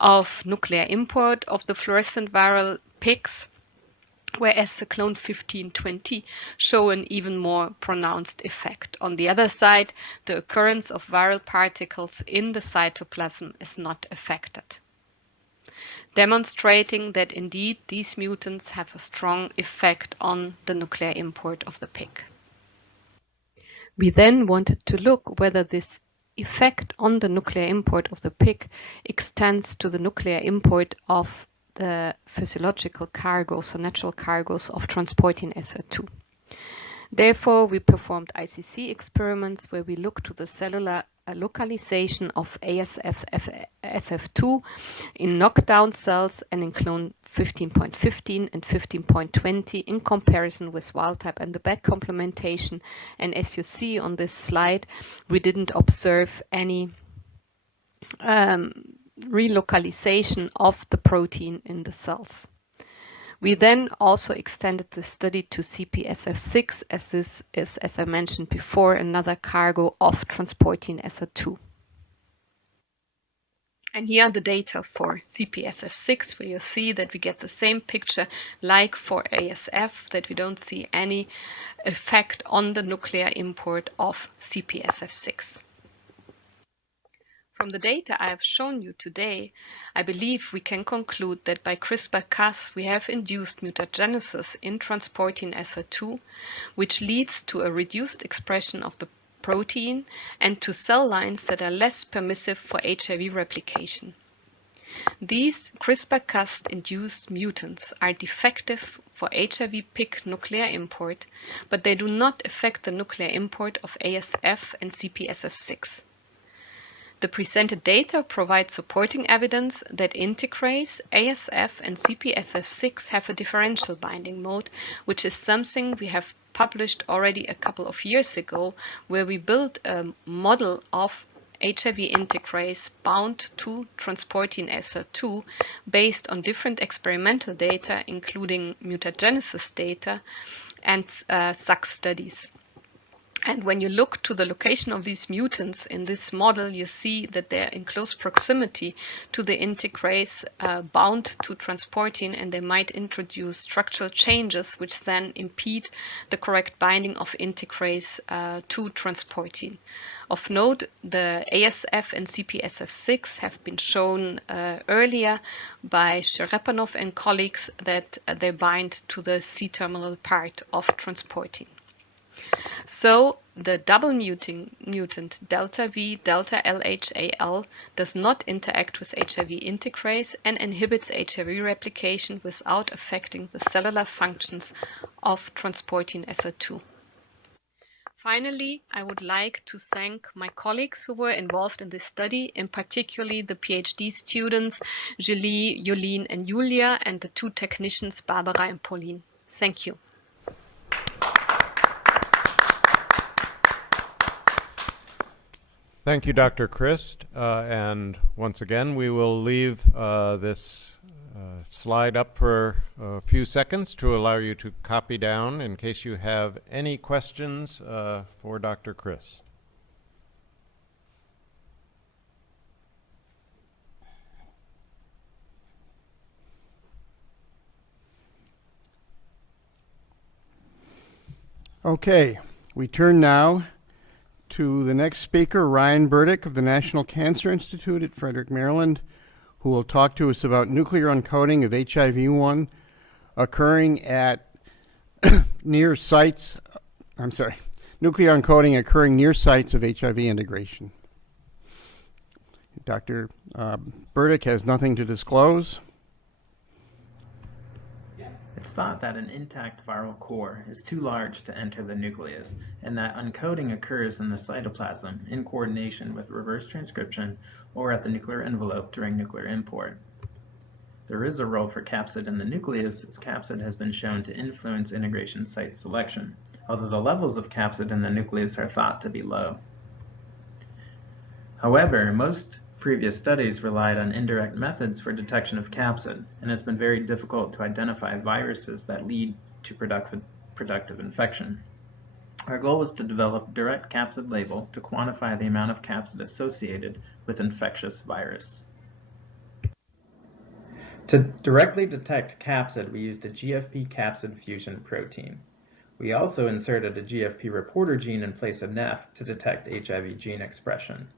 of nuclear import of the fluorescent viral PICs, whereas the clone 1520 show an even more pronounced effect. On the other side, the occurrence of viral particles in the cytoplasm is not affected, demonstrating that indeed these mutants have a strong effect on the nuclear import of the PIC. We then wanted to look whether this effect on the nuclear import of the PIC extends to the nuclear import of the physiological cargoes, the natural cargoes of transportin SO2. Therefore, we performed ICC experiments where we looked to the cellular localization of ASF-SF2 in knockdown cells and in clone 15.15 and 15.20 in comparison with wild type and the back complementation. And as you see on this slide, we didn't observe any relocalization of the protein in the cells. We then also extended the study to CPSF6, as this is, as I mentioned before, another cargo of transportin SO2. And here are the data for CPSF6, where you see that we get the same picture like for ASF, that we don't see any effect on the nuclear import of CPSF6. From the data I have shown you today, I believe we can conclude that by CRISPR-Cas we have induced mutagenesis in transportin SO2, which leads to a reduced expression of the protein and to cell lines that are less permissive for HIV replication. These CRISPR-Cas-induced mutants are defective for HIV PIC nuclear import, but they do not affect the nuclear import of ASF and CPSF6. The presented data provide supporting evidence that integrase, ASF, and CPSF6 have a differential binding mode, which is something we have published already a couple of years ago, where we built a model of HIV integrase bound to transportin SO2 based on different experimental data, including mutagenesis data and SAC studies. And when you look to the location of these mutants in this model, you see that they're in close proximity to the integrase bound to transportin, and they might introduce structural changes which then impede the correct binding of integrase to transportin. Of note, the ASF and CPSF6 have been shown earlier by Sherepanov and colleagues that they bind to the C-terminal part of transportin. So the double mutant delta V delta LHAL does not interact with HIV integrase and inhibits HIV replication without affecting the cellular functions of transportin SO2. Finally, I would like to thank my colleagues who were involved in this study, in particular the PhD students Julie, Yolene, and Julia, and the two technicians Barbara and Pauline. Thank you. Thank you, Dr. Christ. And once again, we will leave this slide up for a few seconds to allow you to copy down in case you have any questions for Dr. Christ. Okay, we turn now to the next speaker, Ryan Burdick of the National Cancer Institute at Frederick, Maryland, who will talk to us about nuclear uncoating of HIV-1 occurring at near sites, nuclear uncoating occurring near sites of HIV integration. Dr. Burdick has nothing to disclose. It's thought that an intact viral core is too large to enter the nucleus, and that uncoating occurs in the cytoplasm in coordination with reverse transcription or at the nuclear envelope during nuclear import. There is a role for capsid in the nucleus, as capsid has been shown to influence integration site selection, although the levels of capsid in the nucleus are thought to be low. However, most previous studies relied on indirect methods for detection of capsid, and it's been very difficult to identify viruses that lead to productive infection. Our goal was to develop a direct capsid label to quantify the amount of capsid associated with infectious virus. To directly detect capsid, we used a GFP capsid fusion protein. We also inserted a GFP reporter gene in place of NEF to detect HIV gene expression.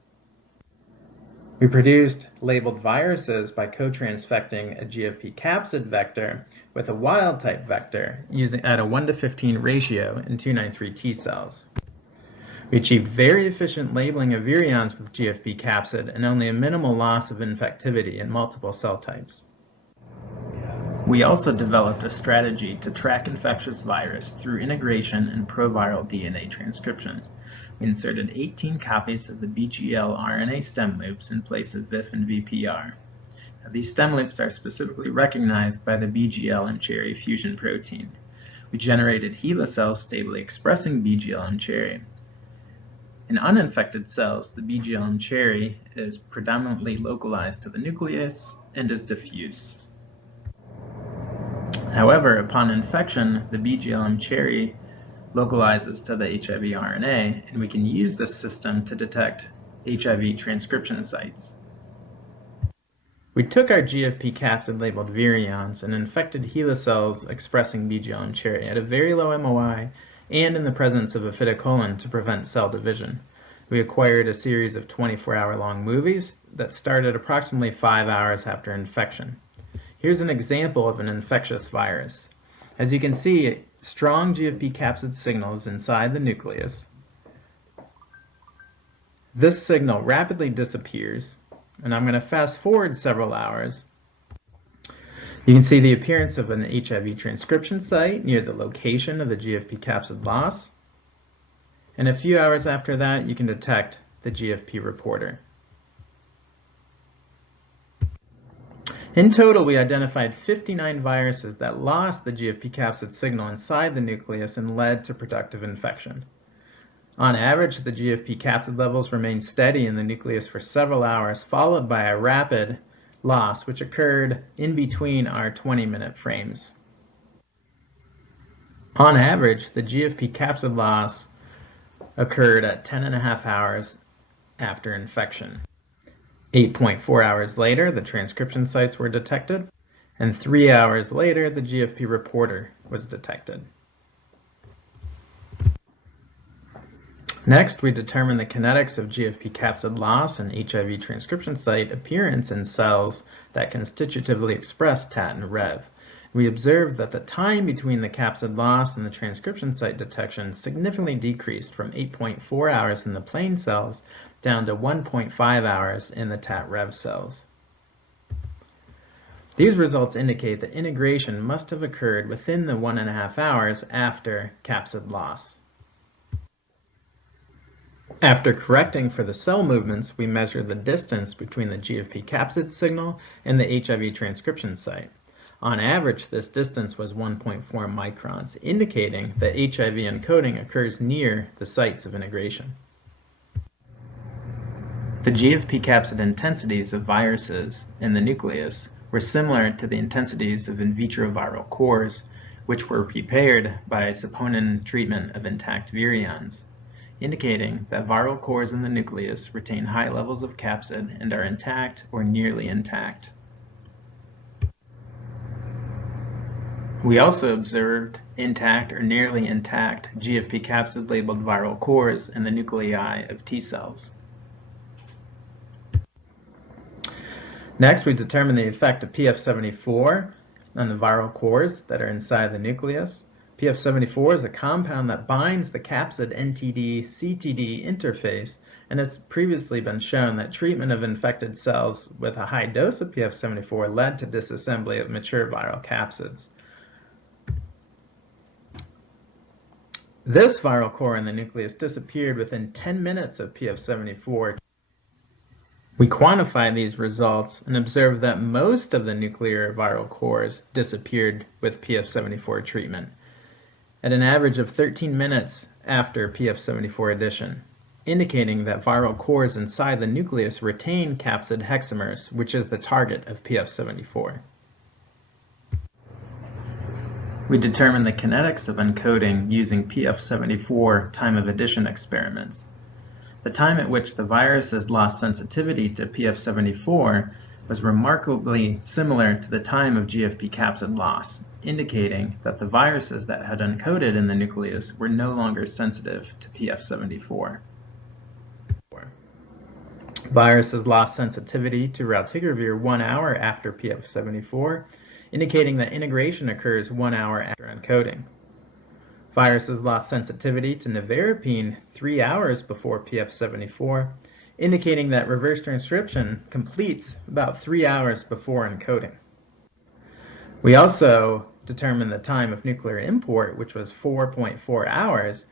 We produced labeled viruses by co-transfecting a GFP capsid vector with a wild-type vector at a 1:15 ratio in 293 T cells. We achieved very efficient labeling of virions with GFP capsid and only a minimal loss of infectivity in multiple cell types. We also developed a strategy to track infectious virus through integration and proviral DNA transcription. We inserted 18 copies of the BGL RNA stem loops in place of VIF and VPR. Now, these stem loops are specifically recognized by the BGL and cherry fusion protein. We generated HeLa cells stably expressing BGL and cherry. In uninfected cells, the BGL and cherry is predominantly localized to the nucleus and is diffuse. However, upon infection, the BGL and cherry localizes to the HIV RNA, and we can use this system to detect HIV transcription sites. We took our GFP capsid labeled virions and infected HeLa cells expressing BGL and cherry at a very low MOI and in the presence of aphytocolin to prevent cell division. We acquired a series of 24-hour-long movies that started approximately 5 hours after infection. Here's an example of an infectious virus. As you can see, strong GFP capsid signals inside the nucleus. This signal rapidly disappears, and I'm going to fast forward several hours. You can see the appearance of an HIV transcription site near the location of the GFP capsid loss. And a few hours after that, you can detect the GFP reporter. In total, we identified 59 viruses that lost the GFP capsid signal inside the nucleus and led to productive infection. On average, the GFP capsid levels remained steady in the nucleus for several hours, followed by a rapid loss, which occurred in between our 20-minute frames. On average, the GFP capsid loss occurred at 10.5 hours after infection. 8.4 hours later, the transcription sites were detected, and 3 hours later, the GFP reporter was detected. Next, we determined the kinetics of GFP capsid loss and HIV transcription site appearance in cells that constitutively express TAT and REV. We observed that the time between the capsid loss and the transcription site detection significantly decreased from 8.4 hours in the plain cells down to 1.5 hours in the TAT-REV cells. These results indicate that integration must have occurred within the 1.5 hours after capsid loss. After correcting for the cell movements, we measured the distance between the GFP capsid signal and the HIV transcription site. On average, this distance was 1.4 microns, indicating that HIV encoding occurs near the sites of integration. The GFP capsid intensities of viruses in the nucleus were similar to the intensities of in vitro viral cores, which were prepared by saponin treatment of intact virions, indicating that viral cores in the nucleus retain high levels of capsid and are intact or nearly intact. We also observed intact or nearly intact GFP capsid labeled viral cores in the nuclei of T cells. Next, we determined the effect of PF74 on the viral cores that are inside the nucleus. PF74 is a compound that binds the capsid NTD-CTD interface, and it's previously been shown that treatment of infected cells with a high dose of PF74 led to disassembly of mature viral capsids. This viral core in the nucleus disappeared within 10 minutes of PF74. We quantified these results and observed that most of the nuclear viral cores disappeared with PF74 treatment at an average of 13 minutes after PF74 addition, indicating that viral cores inside the nucleus retain capsid hexamers, which is the target of PF74. We determined the kinetics of encoding using PF74 time of addition experiments. The time at which the viruses lost sensitivity to PF74 was remarkably similar to the time of GFP capsid loss, indicating that the viruses that had encoded in the nucleus were no longer sensitive to PF74. Viruses lost sensitivity to raltegravir 1 hour after PF74, indicating that integration occurs 1 hour after encoding. Viruses lost sensitivity to nevirapine 3 hours before PF74, indicating that reverse transcription completes about 3 hours before encoding. We also determined the time of nuclear import, which was 4.4 hours.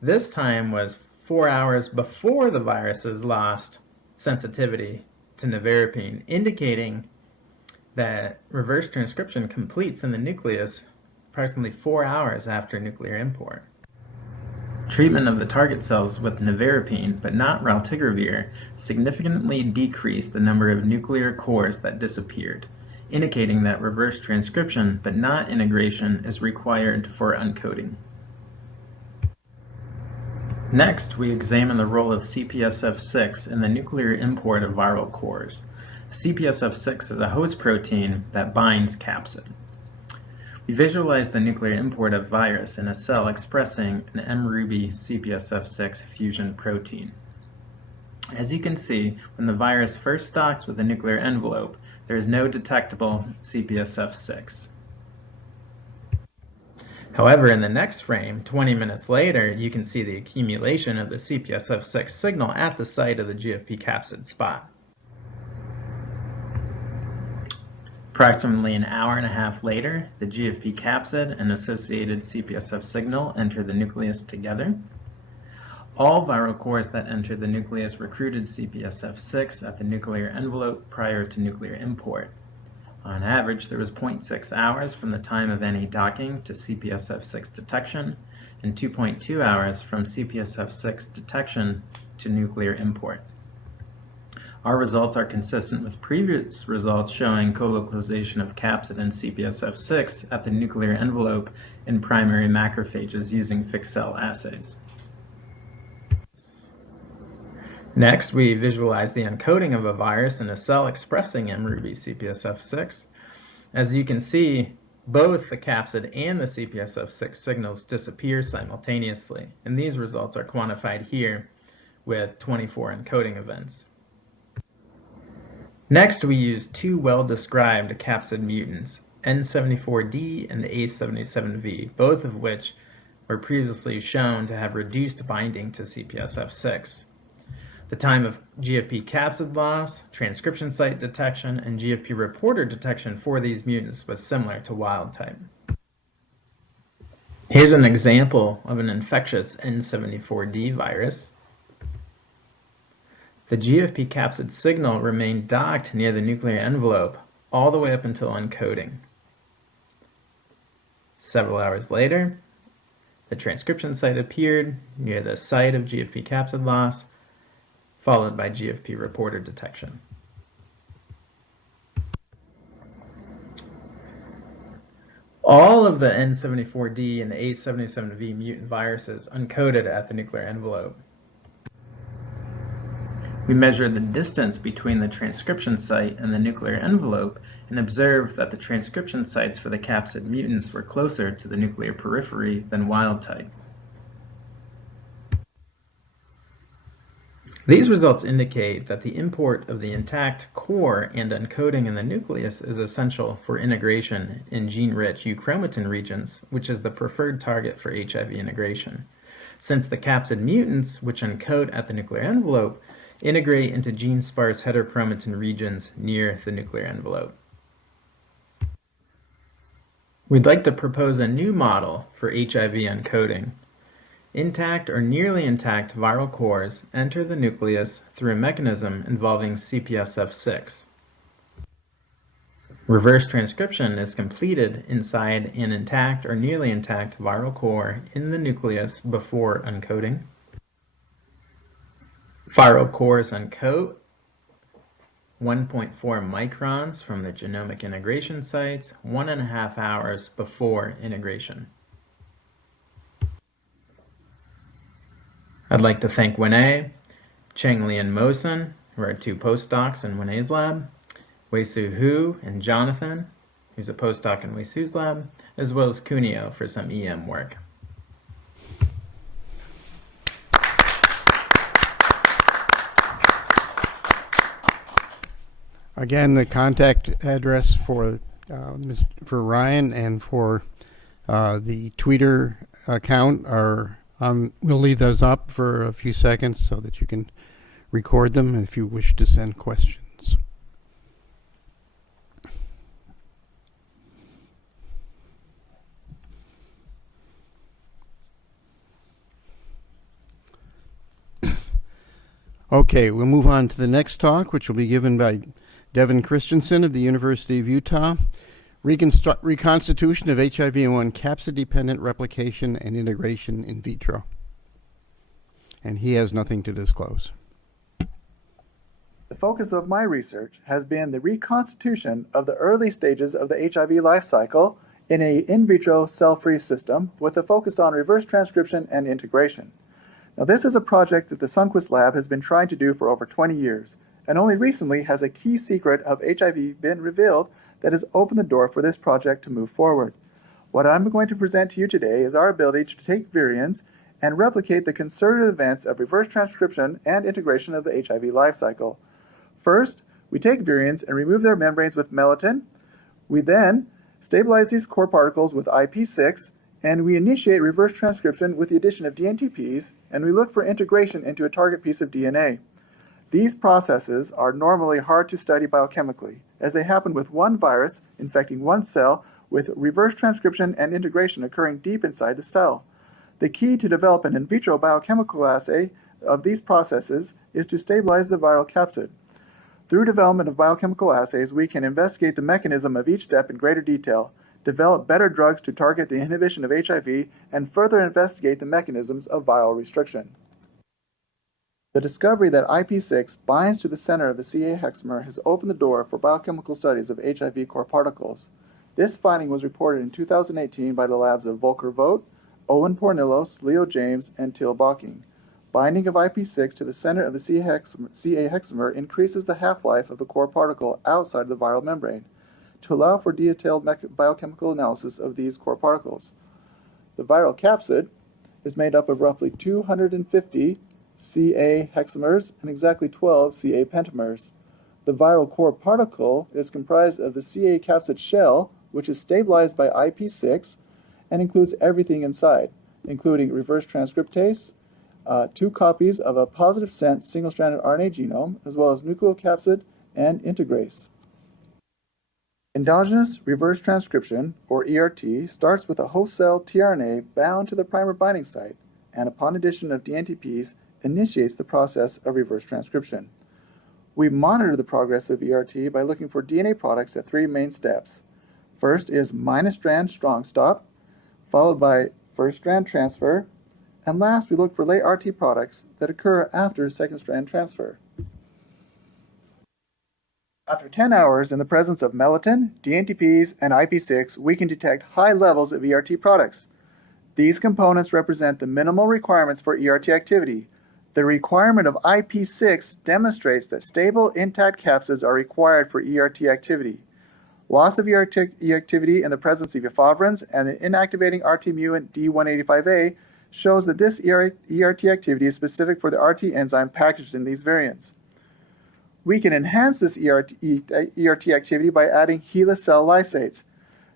This time was 4 hours before the viruses lost sensitivity to nevirapine, indicating that reverse transcription completes in the nucleus approximately 4 hours after nuclear import. Treatment of the target cells with nevirapine, but not raltegravir, significantly decreased the number of nuclear cores that disappeared, indicating that reverse transcription, but not integration, is required for encoding. Next, we examine the role of CPSF6 in the nuclear import of viral cores. CPSF6 is a host protein that binds capsid. We visualize the nuclear import of virus in a cell expressing an mRuby CPSF6 fusion protein. As you can see, when the virus first docks with the nuclear envelope, there is no detectable CPSF6. However, in the next frame, 20 minutes later, you can see the accumulation of the CPSF6 signal at the site of the GFP capsid spot. Approximately an hour and a half later, the GFP capsid and associated CPSF signal enter the nucleus together. All viral cores that entered the nucleus recruited CPSF6 at the nuclear envelope prior to nuclear import. On average, there was 0.6 hours from the time of any docking to CPSF6 detection, and 2.2 hours from CPSF6 detection to nuclear import. Our results are consistent with previous results showing colocalization of capsid and CPSF6 at the nuclear envelope in primary macrophages using fixed cell assays. Next, we visualize the encoding of a virus in a cell expressing mRuby CPSF6. As you can see, both the capsid and the CPSF6 signals disappear simultaneously, and these results are quantified here with 24 encoding events. Next, we use two well-described capsid mutants, N74D and A77V, both of which were previously shown to have reduced binding to CPSF6. The time of GFP capsid loss, transcription site detection, and GFP reporter detection for these mutants was similar to wild type. Here's an example of an infectious N74D virus. The GFP capsid signal remained docked near the nuclear envelope all the way up until encoding. Several hours later, the transcription site appeared near the site of GFP capsid loss, followed by GFP reporter detection. All of the N74D and the A77V mutant viruses uncoded at the nuclear envelope. We measure the distance between the transcription site and the nuclear envelope and observe that the transcription sites for the capsid mutants were closer to the nuclear periphery than wild type. These results indicate that the import of the intact core and encoding in the nucleus is essential for integration in gene-rich euchromatin regions, which is the preferred target for HIV integration, since the capsid mutants, which encode at the nuclear envelope, integrate into gene-sparse heterochromatin regions near the nuclear envelope. We'd like to propose a new model for HIV encoding. Intact or nearly intact viral cores enter the nucleus through a mechanism involving CPSF6. Reverse transcription is completed inside an intact or nearly intact viral core in the nucleus before uncoating. Viral cores uncoat 1.4 microns from the genomic integration sites 1.5 hours before integration. I'd like to thank Winay, Cheng-Li and Mosen, who are 2 postdocs in Winay's lab, Wei-Su Hu and Jonathan, who's a postdoc in Wei-Su's lab, as well as Cuneo for some EM work. Again, the contact address for Ryan and for the Twitter account are we'll leave those up for a few seconds so that you can record them if you wish to send questions. Okay, we'll move on to the next talk, which will be given by Devin Christensen of the University of Utah, Reconstitution of HIV-1 capsid-dependent replication and integration in vitro. And he has nothing to disclose. The focus of my research has been the reconstitution of the early stages of the HIV life cycle in an in vitro cell-free system with a focus on reverse transcription and integration. Now, this is a project that the Sundquist Lab has been trying to do for over 20 years, and only recently has a key secret of HIV been revealed that has opened the door for this project to move forward. What I'm going to present to you today is our ability to take virions and replicate the conservative events of reverse transcription and integration of the HIV life cycle. First, we take virions and remove their membranes with melittin. We then stabilize these core particles with IP6, and we initiate reverse transcription with the addition of dNTPs, and we look for integration into a target piece of DNA. These processes are normally hard to study biochemically, as they happen with one virus infecting one cell with reverse transcription and integration occurring deep inside the cell. The key to develop an in vitro biochemical assay of these processes is to stabilize the viral capsid. Through development of biochemical assays, we can investigate the mechanism of each step in greater detail, develop better drugs to target the inhibition of HIV, and further investigate the mechanisms of viral restriction. The discovery that IP6 binds to the center of the CA hexamer has opened the door for biochemical studies of HIV core particles. This finding was reported in 2018 by the labs of Volker Vogt, Owen Pornillos, Leo James, and Till Bocking. Binding of IP6 to the center of the CA hexamer increases the half-life of the core particle outside the viral membrane to allow for detailed biochemical analysis of these core particles. The viral capsid is made up of roughly 250 CA hexamers and exactly 12 CA pentamers. The viral core particle is comprised of the CA capsid shell, which is stabilized by IP6 and includes everything inside, including reverse transcriptase, 2 copies of a positive sense single-stranded RNA genome, as well as nucleocapsid and integrase. Endogenous reverse transcription, or ERT, starts with a host cell tRNA bound to the primer binding site, and upon addition of dNTPs, initiates the process of reverse transcription. We monitor the progress of ERT by looking for DNA products at 3 main steps. First is minus strand strong stop, followed by first strand transfer, and last we look for late RT products that occur after second strand transfer. After 10 hours in the presence of melittin, dNTPs, and IP6, we can detect high levels of ERT products. These components represent the minimal requirements for ERT activity. The requirement of IP6 demonstrates that stable, intact capsids are required for ERT activity. Loss of ERT activity in the presence of efavirenz and the inactivating RT mutant D185A shows that this ERT activity is specific for the RT enzyme packaged in these variants. We can enhance this ERT activity by adding HeLa cell lysates.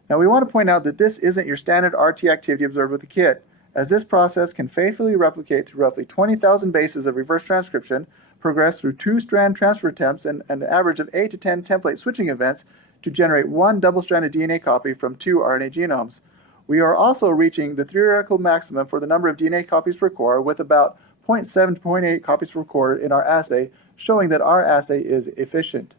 Now we want to point out that this isn't your standard RT activity observed with the kit, as this process can faithfully replicate through roughly 20,000 bases of reverse transcription, progress through 2 strand transfer attempts and an average of 8 to 10 template switching events to generate 1 double-stranded DNA copy from 2 RNA genomes. We are also reaching the theoretical maximum for the number of DNA copies per core with about 0.7 to 0.8 copies per core in our assay, showing that our assay is efficient.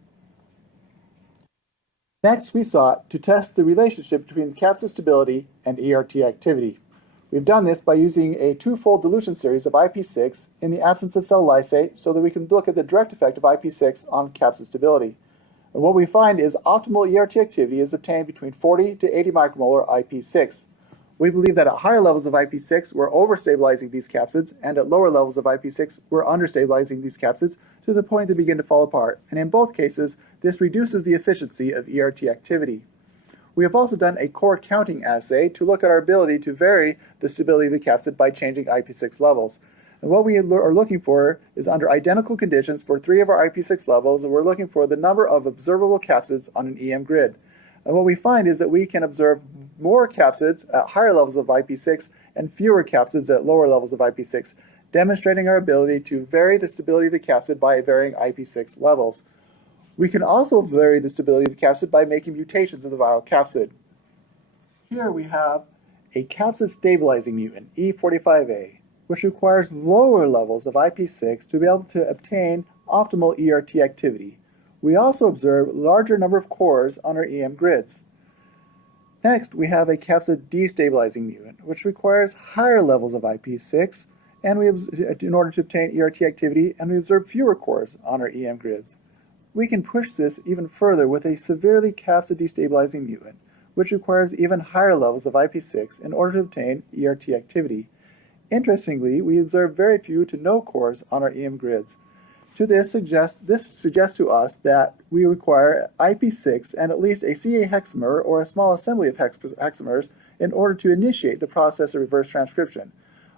Next, we sought to test the relationship between capsid stability and ERT activity. We've done this by using a 2-fold dilution series of IP6 in the absence of cell lysate so that we can look at the direct effect of IP6 on capsid stability. And what we find is optimal ERT activity is obtained between 40 to 80 micromolar IP6. We believe that at higher levels of IP6, we're overstabilizing these capsids, and at lower levels of IP6, we're understabilizing these capsids to the point they begin to fall apart. And in both cases, this reduces the efficiency of ERT activity. We have also done a core counting assay to look at our ability to vary the stability of the capsid by changing IP6 levels. And what we are looking for is under identical conditions for 3 of our IP6 levels, and we're looking for the number of observable capsids on an EM grid. And what we find is that we can observe more capsids at higher levels of IP6 and fewer capsids at lower levels of IP6, demonstrating our ability to vary the stability of the capsid by varying IP6 levels. We can also vary the stability of the capsid by making mutations in the viral capsid. Here we have a capsid stabilizing mutant, E45A, which requires lower levels of IP6 to be able to obtain optimal ERT activity. We also observe a larger number of cores on our EM grids. Next, we have a capsid destabilizing mutant, which requires higher levels of IP6 in order to obtain ERT activity, and we observe fewer cores on our EM grids. We can push this even further with a severely capsid destabilizing mutant, which requires even higher levels of IP6 in order to obtain ERT activity. Interestingly, we observe very few to no cores on our EM grids. This suggests to us that we require IP6 and at least a CA hexamer or a small assembly of hexamers in order to initiate the process of reverse transcription.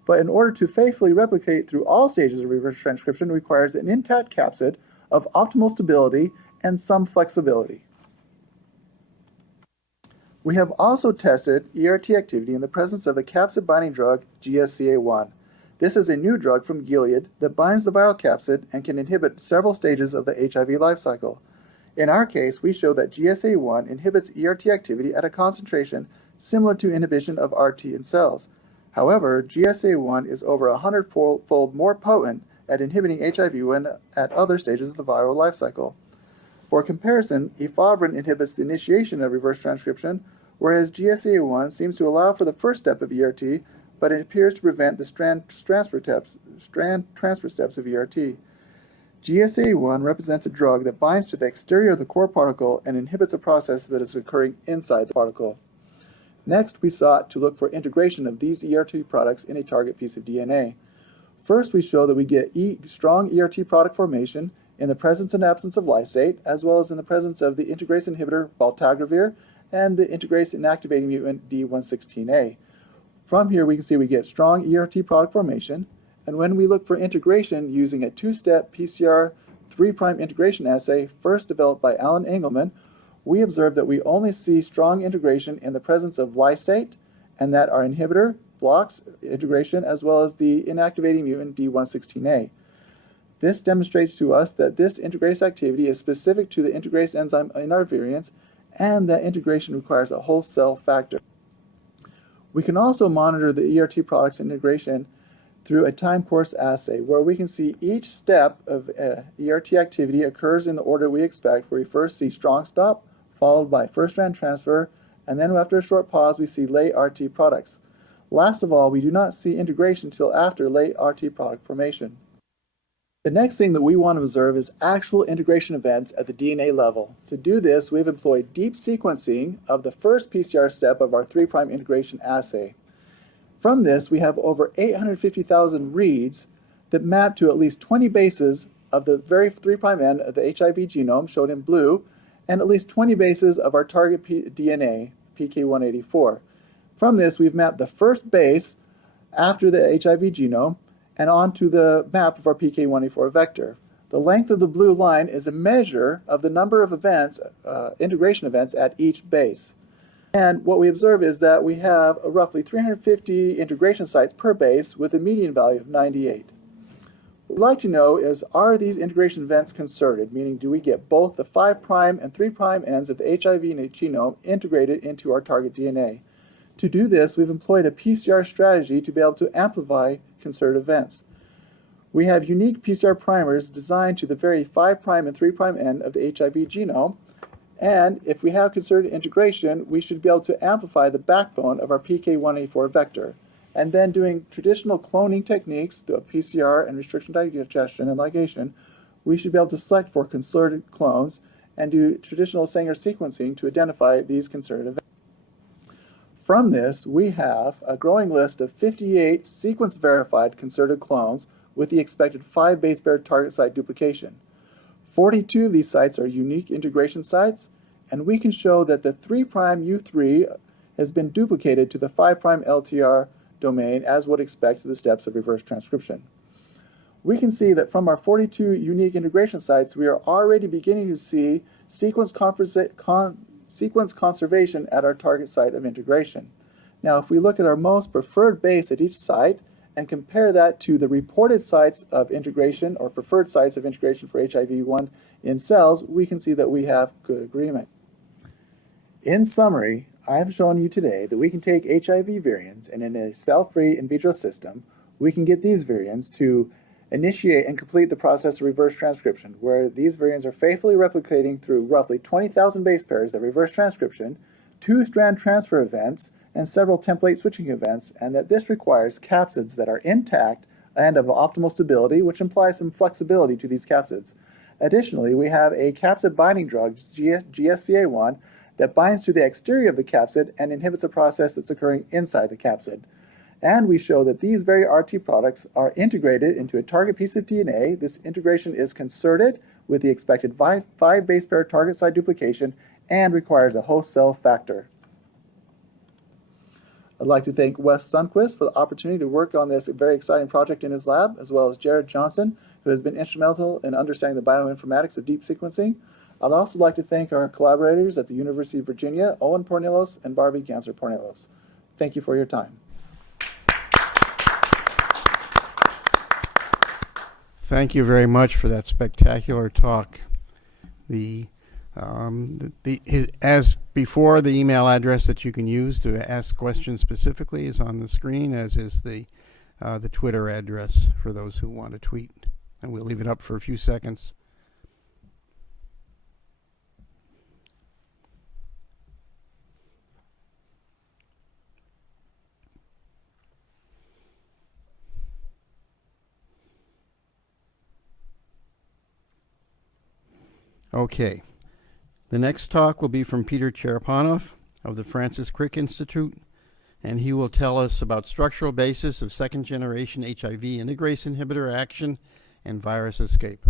But in order to faithfully replicate through all stages of reverse transcription requires an intact capsid of optimal stability and some flexibility. We have also tested ERT activity in the presence of the capsid binding drug GSCA1. This is a new drug from Gilead that binds the viral capsid and can inhibit several stages of the HIV life cycle. In our case, we show that GSA1 inhibits ERT activity at a concentration similar to inhibition of RT in cells. However, GSA1 is over 100-fold more potent at inhibiting HIV when at other stages of the viral life cycle. For comparison, efavirenz inhibits the initiation of reverse transcription, whereas GSA1 seems to allow for the first step of ERT, but it appears to prevent the strand transfer steps of ERT. GSA1 represents a drug that binds to the exterior of the core particle and inhibits a process that is occurring inside the particle. Next, we sought to look for integration of these ERT products in a target piece of DNA. First, we show that we get strong ERT product formation in the presence and absence of lysate, as well as in the presence of the integrase inhibitor valtagravir and the integrase inactivating mutant D116A. From here, we can see we get strong ERT product formation, and when we look for integration using a 2-step PCR 3' integration assay first developed by Alan Engelman, we observe that we only see strong integration in the presence of lysate, and that our inhibitor blocks integration as well as the inactivating mutant D116A. This demonstrates to us that this integrase activity is specific to the integrase enzyme in our variants, and that integration requires a whole cell factor. We can also monitor the ERT product's integration through a time course assay, where we can see each step of ERT activity occurs in the order we expect, where we first see strong stop, followed by first strand transfer, and then after a short pause we see late RT products. Last of all, we do not see integration until after late RT product formation. The next thing that we want to observe is actual integration events at the DNA level. To do this, we've employed deep sequencing of the first PCR step of our 3' integration assay. From this, we have over 850,000 reads that map to at least 20 bases of the very 3' end of the HIV genome, shown in blue, and at least 20 bases of our target DNA, PK184. From this, we've mapped the first base after the HIV genome and onto the map of our PK184 vector. The length of the blue line is a measure of the number of events, integration events at each base. And what we observe is that we have roughly 350 integration sites per base with a median value of 98. What we'd like to know is, are these integration events concerted, meaning do we get both the 5' and 3' ends of the HIV genome integrated into our target DNA? To do this, we've employed a PCR strategy to be able to amplify concerted events. We have unique PCR primers designed to the very 5' and 3' end of the HIV genome, and if we have concerted integration, we should be able to amplify the backbone of our PK184 vector. And then doing traditional cloning techniques through PCR and restriction digestion and ligation, we should be able to select for concerted clones and do traditional Sanger sequencing to identify these concerted events. From this, we have a growing list of 58 sequence-verified concerted clones with the expected 5 base pair target site duplication. 42 of these sites are unique integration sites, and we can show that the 3' U3 has been duplicated to the 5' LTR domain as would expect through the steps of reverse transcription. We can see that from our 42 unique integration sites, we are already beginning to see sequence conservation at our target site of integration. Now, if we look at our most preferred base at each site and compare that to the reported sites of integration or preferred sites of integration for HIV-1 in cells, we can see that we have good agreement. In summary, I have shown you today that we can take HIV virions and in a cell-free in vitro system, we can get these virions to initiate and complete the process of reverse transcription, where these virions are faithfully replicating through roughly 20,000 base pairs of reverse transcription, 2-strand transfer events, and several template switching events, and that this requires capsids that are intact and of optimal stability, which implies some flexibility to these capsids. Additionally, we have a capsid binding drug, GSCA1, that binds to the exterior of the capsid and inhibits a process that's occurring inside the capsid. And we show that these very RT products are integrated into a target piece of DNA. This integration is concerted with the expected 5 base pair target site duplication and requires a host cell factor. I'd like to thank Wes Sundquist for the opportunity to work on this very exciting project in his lab, as well as Jared Johnson, who has been instrumental in understanding the bioinformatics of deep sequencing. I'd also like to thank our collaborators at the University of Virginia, Owen Pornelos and Barbie Ganser-Pornelos. Thank you for your time. Thank you very much for that spectacular talk. As before, the email address that you can use to ask questions specifically is on the screen, as is the Twitter address for those who want to tweet. And we'll leave it up for a few seconds. Okay. The next talk will be from Peter Cherepanov of the Francis Crick Institute, and he will tell us about structural basis of second-generation HIV integrase inhibitor action and virus escape.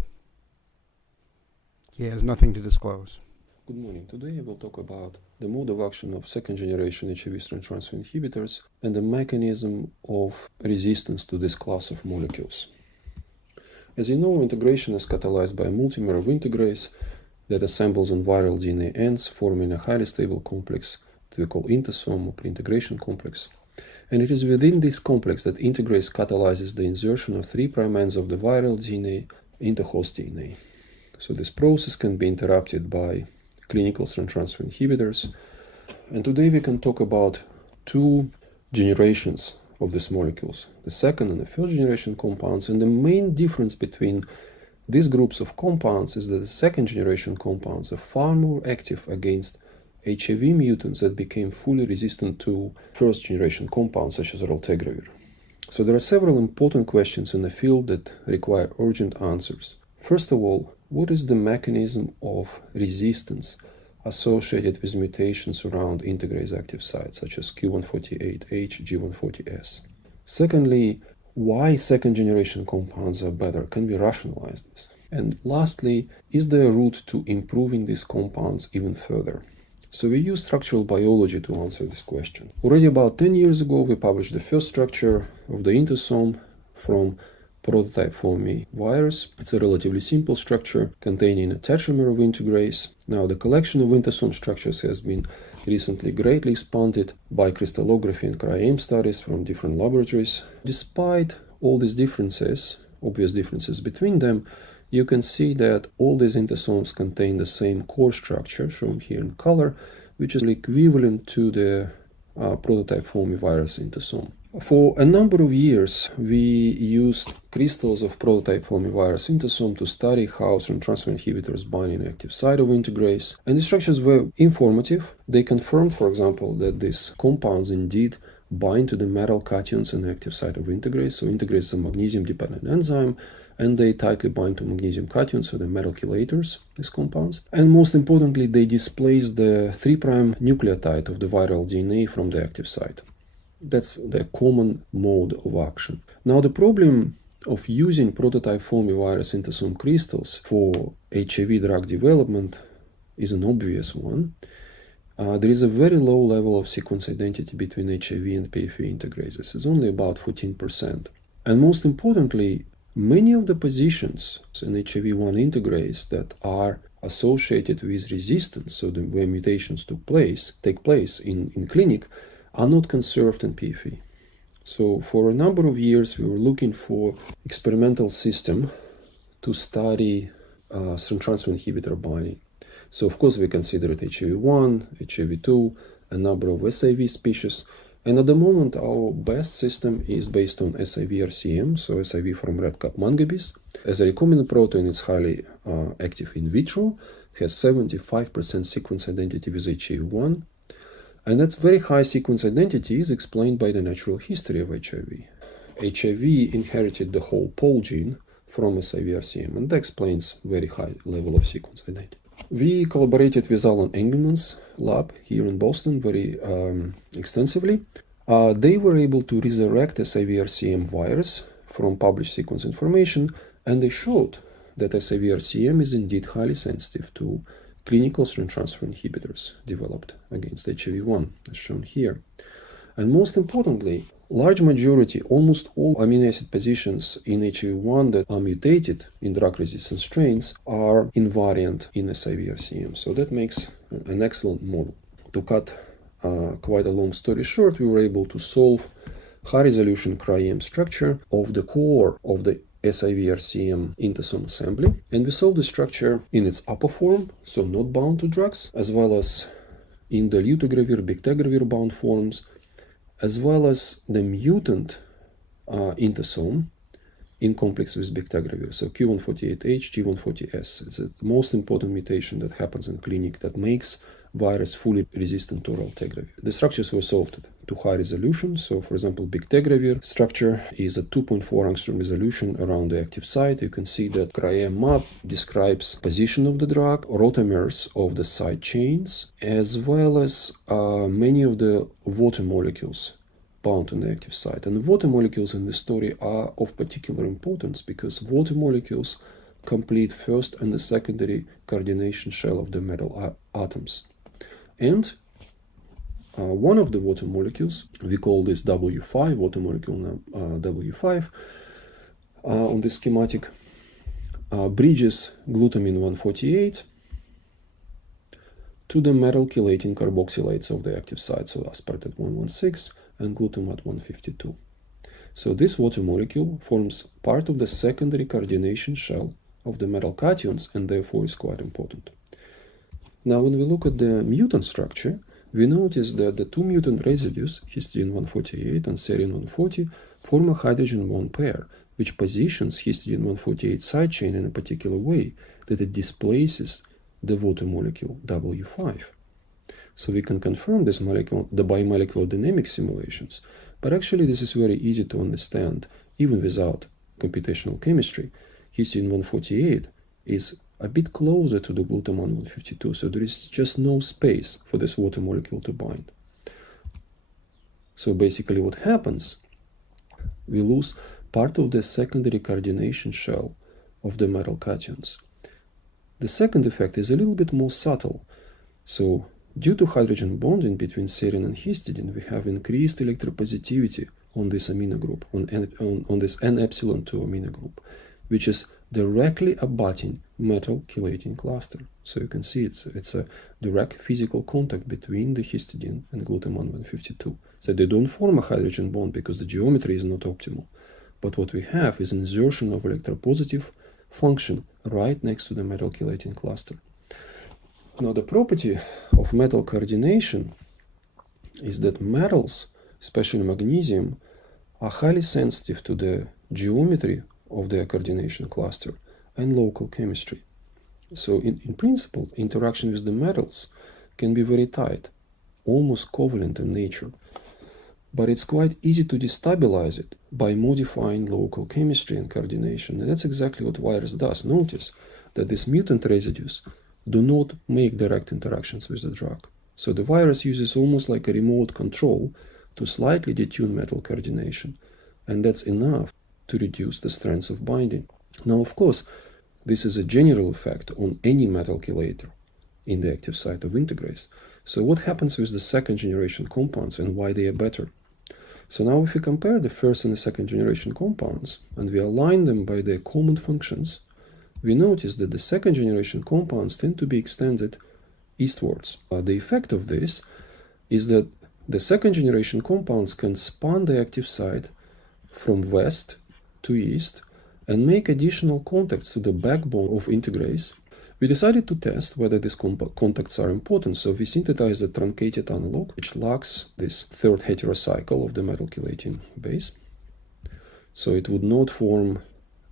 He has nothing to disclose. Good morning. Today I will talk about the mode of action of second-generation HIV strand transfer inhibitors and the mechanism of resistance to this class of molecules. As you know, integration is catalyzed by a multimer of integrase that assembles on viral DNA ends, forming a highly stable complex that we call intersome or pre-integration complex. And it is within this complex that integrase catalyzes the insertion of 3' ends of the viral DNA into host DNA. So this process can be interrupted by clinical strand transfer inhibitors. And today we can talk about 2 generations of these molecules, the second and the first generation compounds. And the main difference between these groups of compounds is that the second generation compounds are far more active against HIV mutants that became fully resistant to first generation compounds such as raltegravir. So there are several important questions in the field that require urgent answers. First of all, what is the mechanism of resistance associated with mutations around integrase active sites such as Q148H, G140S? Secondly, why second generation compounds are better? Can we rationalize this? And lastly, is there a route to improving these compounds even further? So we use structural biology to answer this question. Already about 10 years ago, we published the first structure of the intersome from prototype foamy virus. It's a relatively simple structure containing a tetramer of integrase. Now, the collection of intersome structures has been recently greatly expanded by crystallography and cryo-EM studies from different laboratories. Despite all these differences, obvious differences between them, you can see that all these intersomes contain the same core structure, shown here in color, which is equivalent to the prototype foamy virus intersome. For a number of years, we used crystals of prototype foamy virus intersome to study how certain transfer inhibitors bind in active site of integrase, and the structures were informative. They confirmed, for example, that these compounds indeed bind to the metal cations in the active site of integrase. So integrase is a magnesium-dependent enzyme, and they tightly bind to magnesium cations, so the metal chelators, these compounds. And most importantly, they displace the 3' nucleotide of the viral DNA from the active site. That's the common mode of action. Now, the problem of using prototype foamy virus intersome crystals for HIV drug development is an obvious one. There is a very low level of sequence identity between HIV and PFE integrases. It's only about 14%. And most importantly, many of the positions in HIV-1 integrase that are associated with resistance, so where mutations take place in clinic, are not conserved in PFE. So for a number of years, we were looking for experimental system to study certain transfer inhibitor binding. So of course we considered HIV-1, HIV-2, a number of SIV species, and at the moment our best system is based on SIV-RCM, so SIV from red cap mangabees. As a recombinant protein, it's highly active in vitro, has 75% sequence identity with HIV-1, and that very high sequence identity is explained by the natural history of HIV. HIV inherited the whole pol gene from SIV-RCM, and that explains very high level of sequence identity. We collaborated with Alan Engelman's lab here in Boston very extensively. They were able to resurrect SIV-RCM virus from published sequence information, and they showed that SIV-RCM is indeed highly sensitive to clinical strain transfer inhibitors developed against HIV-1, as shown here. And most importantly, large majority, almost all amino acid positions in HIV-1 that are mutated in drug-resistant strains are invariant in SIV-RCM. So that makes an excellent model. To cut quite a long story short, we were able to solve high-resolution cryo-EM structure of the core of the SIV-RCM intersome assembly, and we solved the structure in its upper form, so not bound to drugs, as well as in the lutogravir, bictegravir bound forms, as well as the mutant intersome in complex with bictegravir, so Q148H, G140S. It's the most important mutation that happens in clinic that makes virus fully resistant to oral tegravir. The structures were solved to high resolution. So, for example, bictegravir structure is a 2.4 angstrom resolution around the active site. You can see that cryo-EM map describes position of the drug, rotamers of the side chains, as well as many of the water molecules bound on the active site. And the water molecules in this story are of particular importance because water molecules complete first and the secondary coordination shell of the metal atoms. And one of the water molecules, we call this W5, water molecule W5, on the schematic, bridges glutamine 148 to the metal chelating carboxylates of the active site, so aspartate 116 and glutamate 152. So this water molecule forms part of the secondary coordination shell of the metal cations and therefore is quite important. Now, when we look at the mutant structure, we notice that the two mutant residues, histidine 148 and serine 140, form a hydrogen bond pair, which positions histidine 148 side chain in a particular way that it displaces the water molecule W5. So we can confirm this molecule, the biomolecular dynamic simulations, but actually this is very easy to understand even without computational chemistry. Histidine 148 is a bit closer to the glutamate 152, so there is just no space for this water molecule to bind. So basically what happens, we lose part of the secondary coordination shell of the metal cations. The second effect is a little bit more subtle. So, due to hydrogen bonding between serine and histidine, we have increased electropositivity on this amino group, on this N-epsilon 2 amino group, which is directly abutting metal chelating cluster. So you can see it's a direct physical contact between the histidine and glutamine 152. So they don't form a hydrogen bond because the geometry is not optimal. But what we have is an insertion of electropositive function right next to the metal chelating cluster. Now the property of metal coordination is that metals, especially magnesium, are highly sensitive to the geometry of their coordination cluster and local chemistry. So in principle, interaction with the metals can be very tight, almost covalent in nature. But it's quite easy to destabilize it by modifying local chemistry and coordination. And that's exactly what virus does. Notice that these mutant residues do not make direct interactions with the drug. So the virus uses almost like a remote control to slightly detune metal coordination. And that's enough to reduce the strength of binding. Now, of course, this is a general effect on any metal chelator in the active site of integrase. So what happens with the second generation compounds and why they are better? So now if we compare the first and the second generation compounds and we align them by their common functions, we notice that the second generation compounds tend to be extended eastwards. The effect of this is that the second generation compounds can span the active site from west to east and make additional contacts to the backbone of integrase. We decided to test whether these contacts are important, so we synthesized a truncated analog which lacks this third heterocycle of the metal chelating base. So it would not form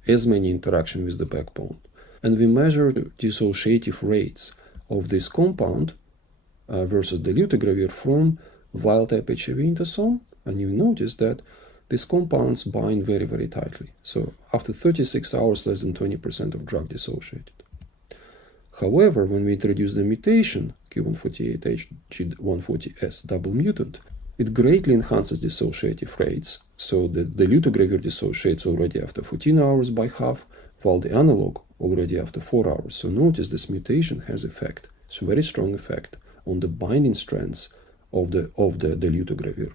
as many interactions with the backbone. And we measured dissociative rates of this compound versus dolutegravir from wild-type HIV intersome, and you notice that these compounds bind very, very tightly. So after 36 hours, less than 20% of drug dissociated. However, when we introduce the mutation, Q148H, G140S double mutant, it greatly enhances dissociative rates. So the dolutegravir dissociates already after 14 hours by half, while the analog already after 4 hours. So notice this mutation has effect, so very strong effect on the binding strengths of the dolutegravir.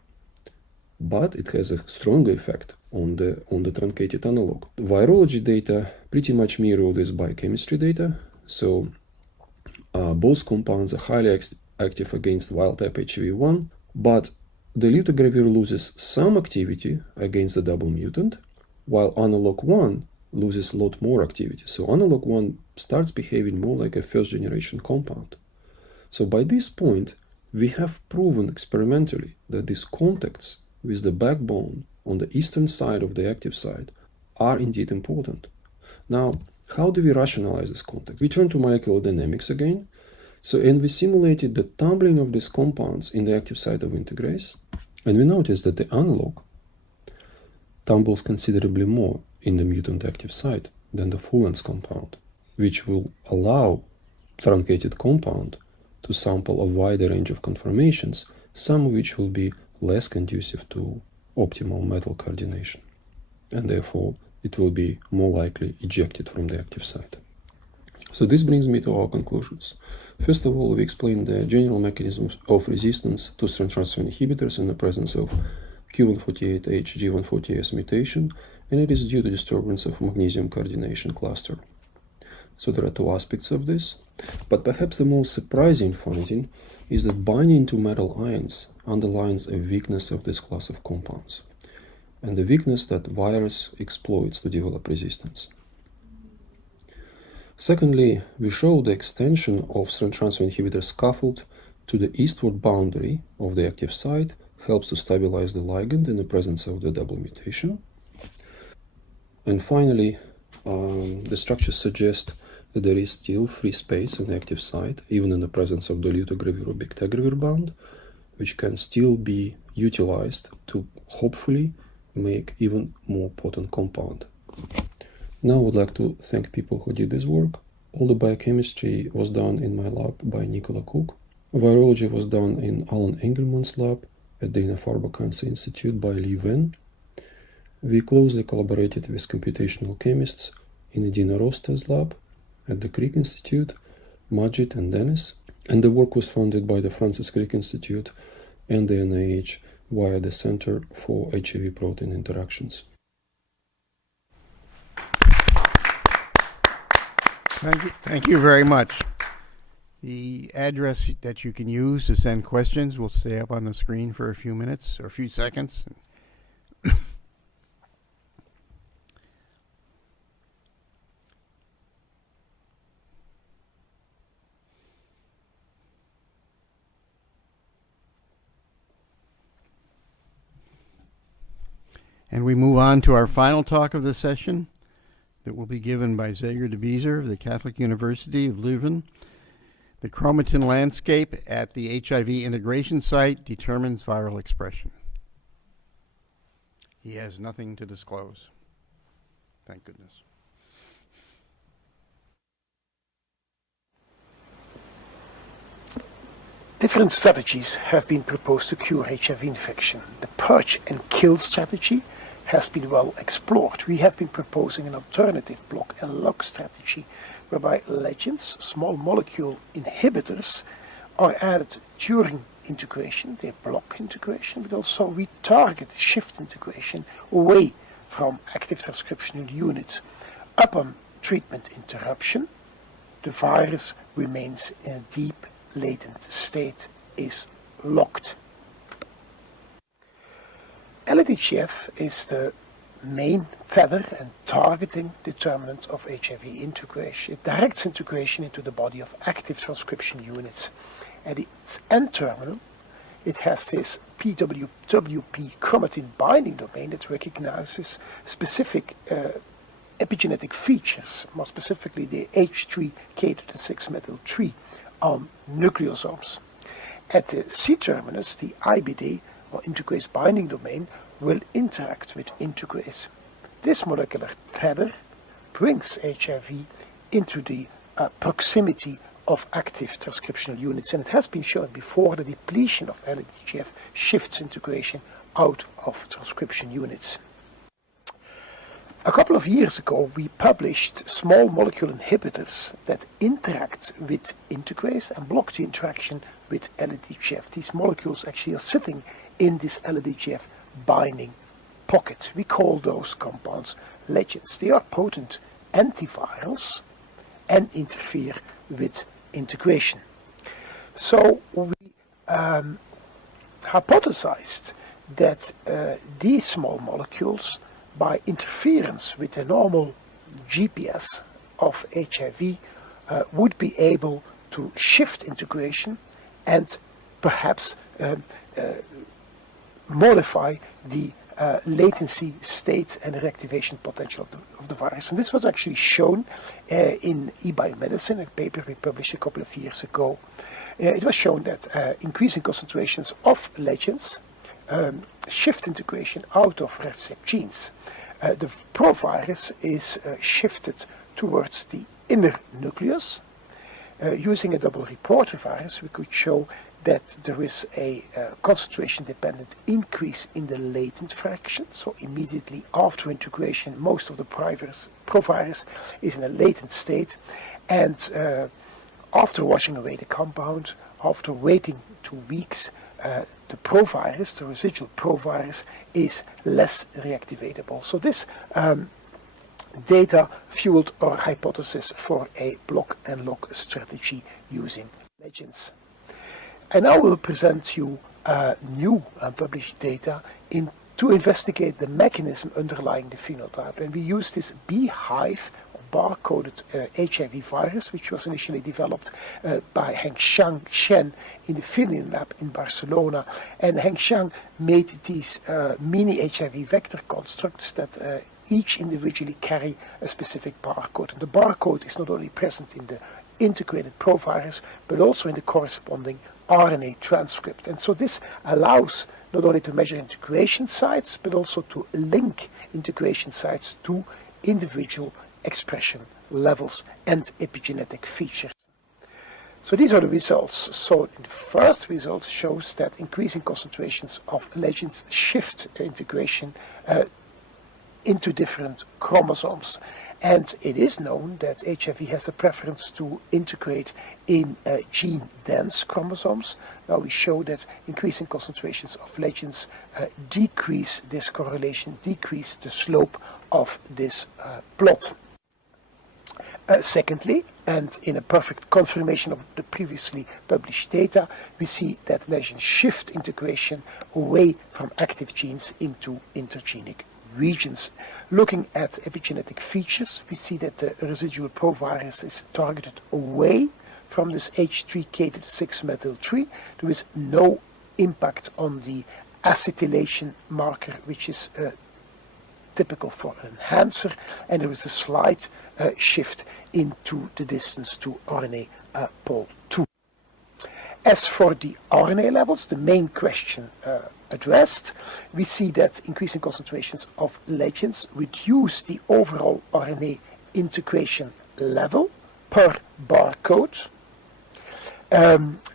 But it has a stronger effect on the truncated analog. The virology data pretty much mirror this biochemistry data. So both compounds are highly active against wild-type HV1, but dolutegravir loses some activity against the double mutant, while analog 1 loses a lot more activity. So analog 1 starts behaving more like a first-generation compound. So by this point, we have proven experimentally that these contacts with the backbone on the eastern side of the active site are indeed important. Now, how do we rationalize this contact? We turn to molecular dynamics again. And we simulated the tumbling of these compounds in the active site of integrase, and we noticed that the analog tumbles considerably more in the mutant active site than the full-length compound, which will allow truncated compound to sample a wider range of conformations, some of which will be less conducive to optimal metal coordination, and therefore it will be more likely ejected from the active site. So this brings me to our conclusions. First of all, we explained the general mechanisms of resistance to strand transfer inhibitors in the presence of Q148H G140S mutation, and it is due to disturbance of magnesium coordination cluster. So there are two aspects of this, but perhaps the most surprising finding is that binding to metal ions underlines a weakness of this class of compounds, and the weakness that virus exploits to develop resistance. Secondly, we show the extension of strand transfer inhibitor scaffold to the eastward boundary of the active site helps to stabilize the ligand in the presence of the double mutation. And finally, the structures suggest that there is still free space in the active site, even in the presence of dolutegravir or bictegravir bound, which can still be utilized to hopefully make even more potent compound. Now I would like to thank people who did this work. All the biochemistry was done in my lab by Nicola Cook. Virology was done in Alan Engelman's lab at Dana-Farber Cancer Institute by Li Wen. We closely collaborated with computational chemists in Dina Roster's lab at the Crick Institute, Majid and Dennis, and the work was funded by the Francis Crick Institute and the NIH via the Center for HIV Protein Interactions. Thank you very much. The address that you can use to send questions will stay up on the screen for a few minutes or a few seconds. And we move on to our final talk of the session that will be given by Zager de Biezer of the Catholic University of Leuven. The chromatin landscape at the HIV integration site determines viral expression. He has nothing to disclose. Thank goodness. Different strategies have been proposed to cure HIV infection. The purge and kill strategy has been well explored. We have been proposing an alternative block and lock strategy whereby legends, small molecule inhibitors, are added during integration. They block integration, but also we target shift integration away from active transcriptional units. Upon treatment interruption, the virus remains in a deep latent state, is locked. LDGF is the main tether and targeting determinant of HIV integration. It directs integration into the body of active transcription units. At its end terminal, it has this PWP chromatin binding domain that recognizes specific epigenetic features, more specifically the H3K6-methyl-3 on nucleosomes. At the C-terminus, the IBD, or integrase binding domain, will interact with integrase. This molecular tether brings HIV into the proximity of active transcriptional units, and it has been shown before the depletion of LDGF shifts integration out of transcription units. A couple of years ago, we published small molecule inhibitors that interact with integrase and block the interaction with LDGF. These molecules actually are sitting in this LDGF binding pocket. We call those compounds legends. They are potent antivirals and interfere with integration. So we hypothesized that these small molecules, by interference with the normal GPS of HIV, would be able to shift integration and perhaps modify the latency state and reactivation potential of the virus. And this was actually shown in eBiomedicine, a paper we published a couple of years ago. It was shown that increasing concentrations of legends shift integration out of RefSec genes. The provirus is shifted towards the inner nucleus. Using a double reporter virus, we could show that there is a concentration-dependent increase in the latent fraction. So immediately after integration, most of the provirus is in a latent state. And after washing away the compound, after waiting 2 weeks, the provirus, the residual provirus, is less reactivatable. So this data fueled our hypothesis for a block and lock strategy using legends. And now we'll present you new published data to investigate the mechanism underlying the phenotype. And we use this beehive barcoded HIV virus, which was initially developed by Hengxiang Shen in the Finland lab in Barcelona. And Hengxiang made these mini HIV vector constructs that each individually carry a specific barcode. And the barcode is not only present in the integrated provirus, but also in the corresponding RNA transcript. And so this allows not only to measure integration sites, but also to link integration sites to individual expression levels and epigenetic features. So these are the results. So the first result shows that increasing concentrations of legends shift integration into different chromosomes. And it is known that HIV has a preference to integrate in gene-dense chromosomes. Now we show that increasing concentrations of legends decrease this correlation, decrease the slope of this plot. Secondly, and in a perfect confirmation of the previously published data, we see that legends shift integration away from active genes into intergenic regions. Looking at epigenetic features, we see that the residual provirus is targeted away from this H3K6-methyl-3. There is no impact on the acetylation marker, which is typical for an enhancer, and there is a slight shift into the distance to RNA pol 2. As for the RNA levels, the main question addressed, we see that increasing concentrations of legends reduce the overall RNA integration level per barcode.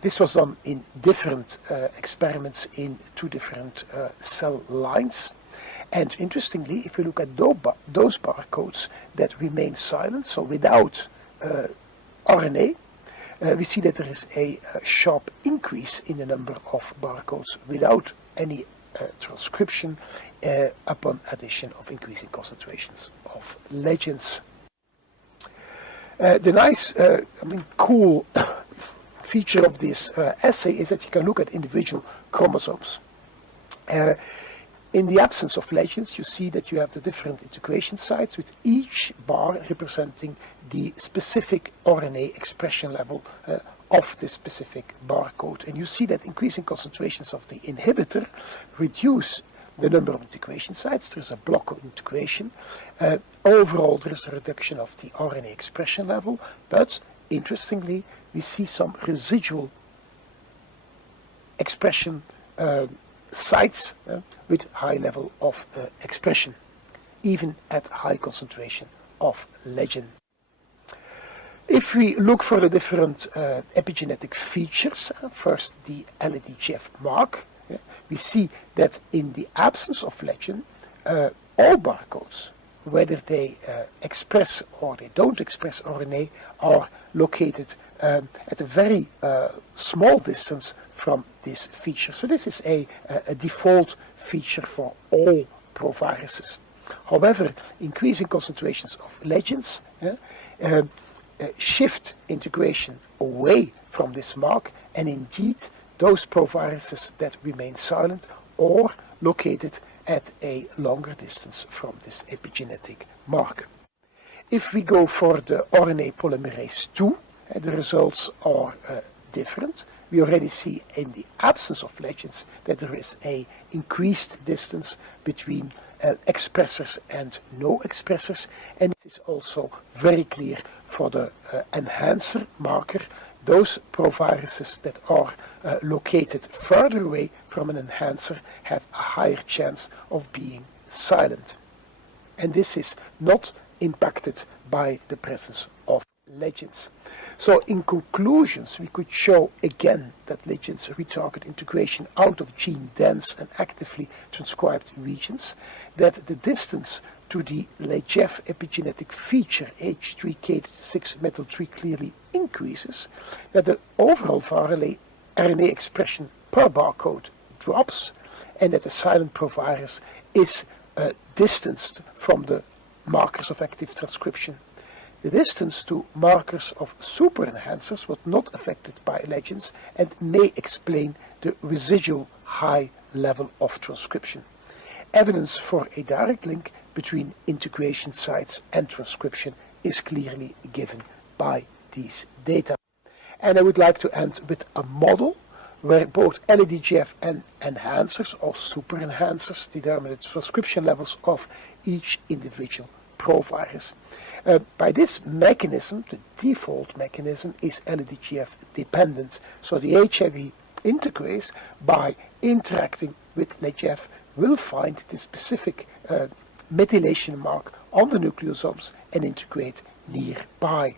This was done in different experiments in 2 different cell lines. And interestingly, if we look at those barcodes that remain silent, so without RNA, we see that there is a sharp increase in the number of barcodes without any transcription upon addition of increasing concentrations of legends. The nice, cool feature of this assay is that you can look at individual chromosomes. In the absence of legends, you see that you have the different integration sites, with each bar representing the specific RNA expression level of the specific barcode. And you see that increasing concentrations of the inhibitor reduce the number of integration sites. There is a block of integration. Overall, there is a reduction of the RNA expression level, but interestingly, we see some residual expression sites with high level of expression, even at high concentration of legend. If we look for the different epigenetic features, first the LADGF mark, we see that in the absence of legend, all barcodes, whether they express or they don't express RNA, are located at a very small distance from this feature. So this is a default feature for all proviruses. However, increasing concentrations of legends shift integration away from this mark, and indeed those proviruses that remain silent are located at a longer distance from this epigenetic mark. If we go for the RNA polymerase II, the results are different. We already see in the absence of legends that there is an increased distance between expressors and no expressors, and it is also very clear for the enhancer marker. Those proviruses that are located further away from an enhancer have a higher chance of being silent. And this is not impacted by the presence of legends. So in conclusions, we could show again that legends retarget integration out of gene-dense and actively transcribed regions, that the distance to the LAGF epigenetic feature H3K6-methyl-3 clearly increases, that the overall RNA expression per barcode drops, and that the silent provirus is distanced from the markers of active transcription. The distance to markers of super enhancers was not affected by legends and may explain the residual high level of transcription. Evidence for a direct link between integration sites and transcription is clearly given by these data. And I would like to end with a model where both LADGF and enhancers or super enhancers determine the transcription levels of each individual provirus. By this mechanism, the default mechanism is LADGF dependent. So the HIV integrase, by interacting with LAGF, will find the specific methylation mark on the nucleosomes and integrate nearby.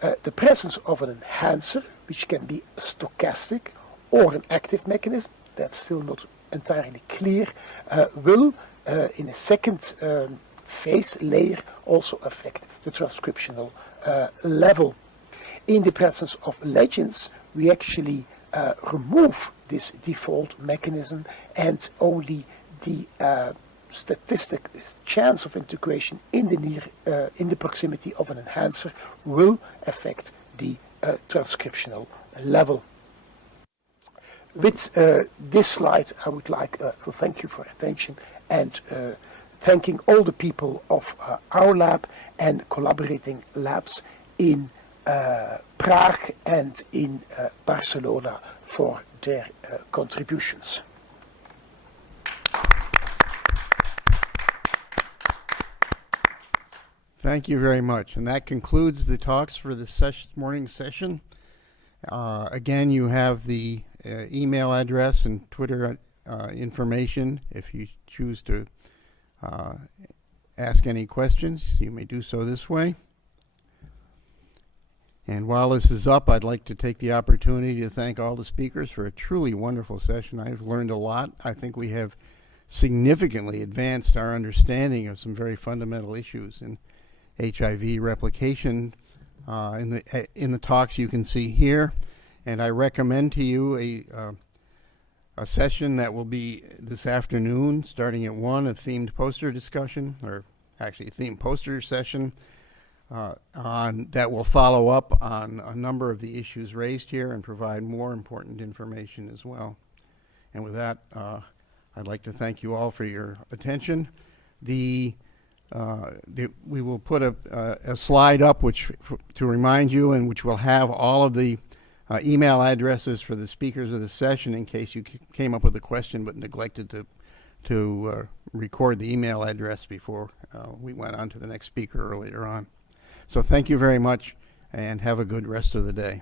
The presence of an enhancer, which can be stochastic or an active mechanism, that's still not entirely clear, will in a second phase layer also affect the transcriptional level. In the presence of legends, we actually remove this default mechanism, and only the statistic chance of integration in the proximity of an enhancer will affect the transcriptional level. With this slide, I would like to thank you for your attention, and thanking all the people of our lab and collaborating labs in Prague and in Barcelona for their contributions. Thank you very much. And that concludes the talks for this morning's session. Again, you have the email address and Twitter information. If you choose to ask any questions, you may do so this way. And while this is up, I'd like to take the opportunity to thank all the speakers for a truly wonderful session. I've learned a lot. I think we have significantly advanced our understanding of some very fundamental issues in HIV replication in the talks you can see here. And I recommend to you a session that will be this afternoon, starting at 1, a themed poster discussion, or actually a themed poster session that will follow up on a number of the issues raised here and provide more important information as well. And with that, I'd like to thank you all for your attention. We will put a slide up to remind you, and which will have all of the email addresses for the speakers of the session in case you came up with a question but neglected to record the email address before we went on to the next speaker earlier on. So thank you very much, and have a good rest of the day.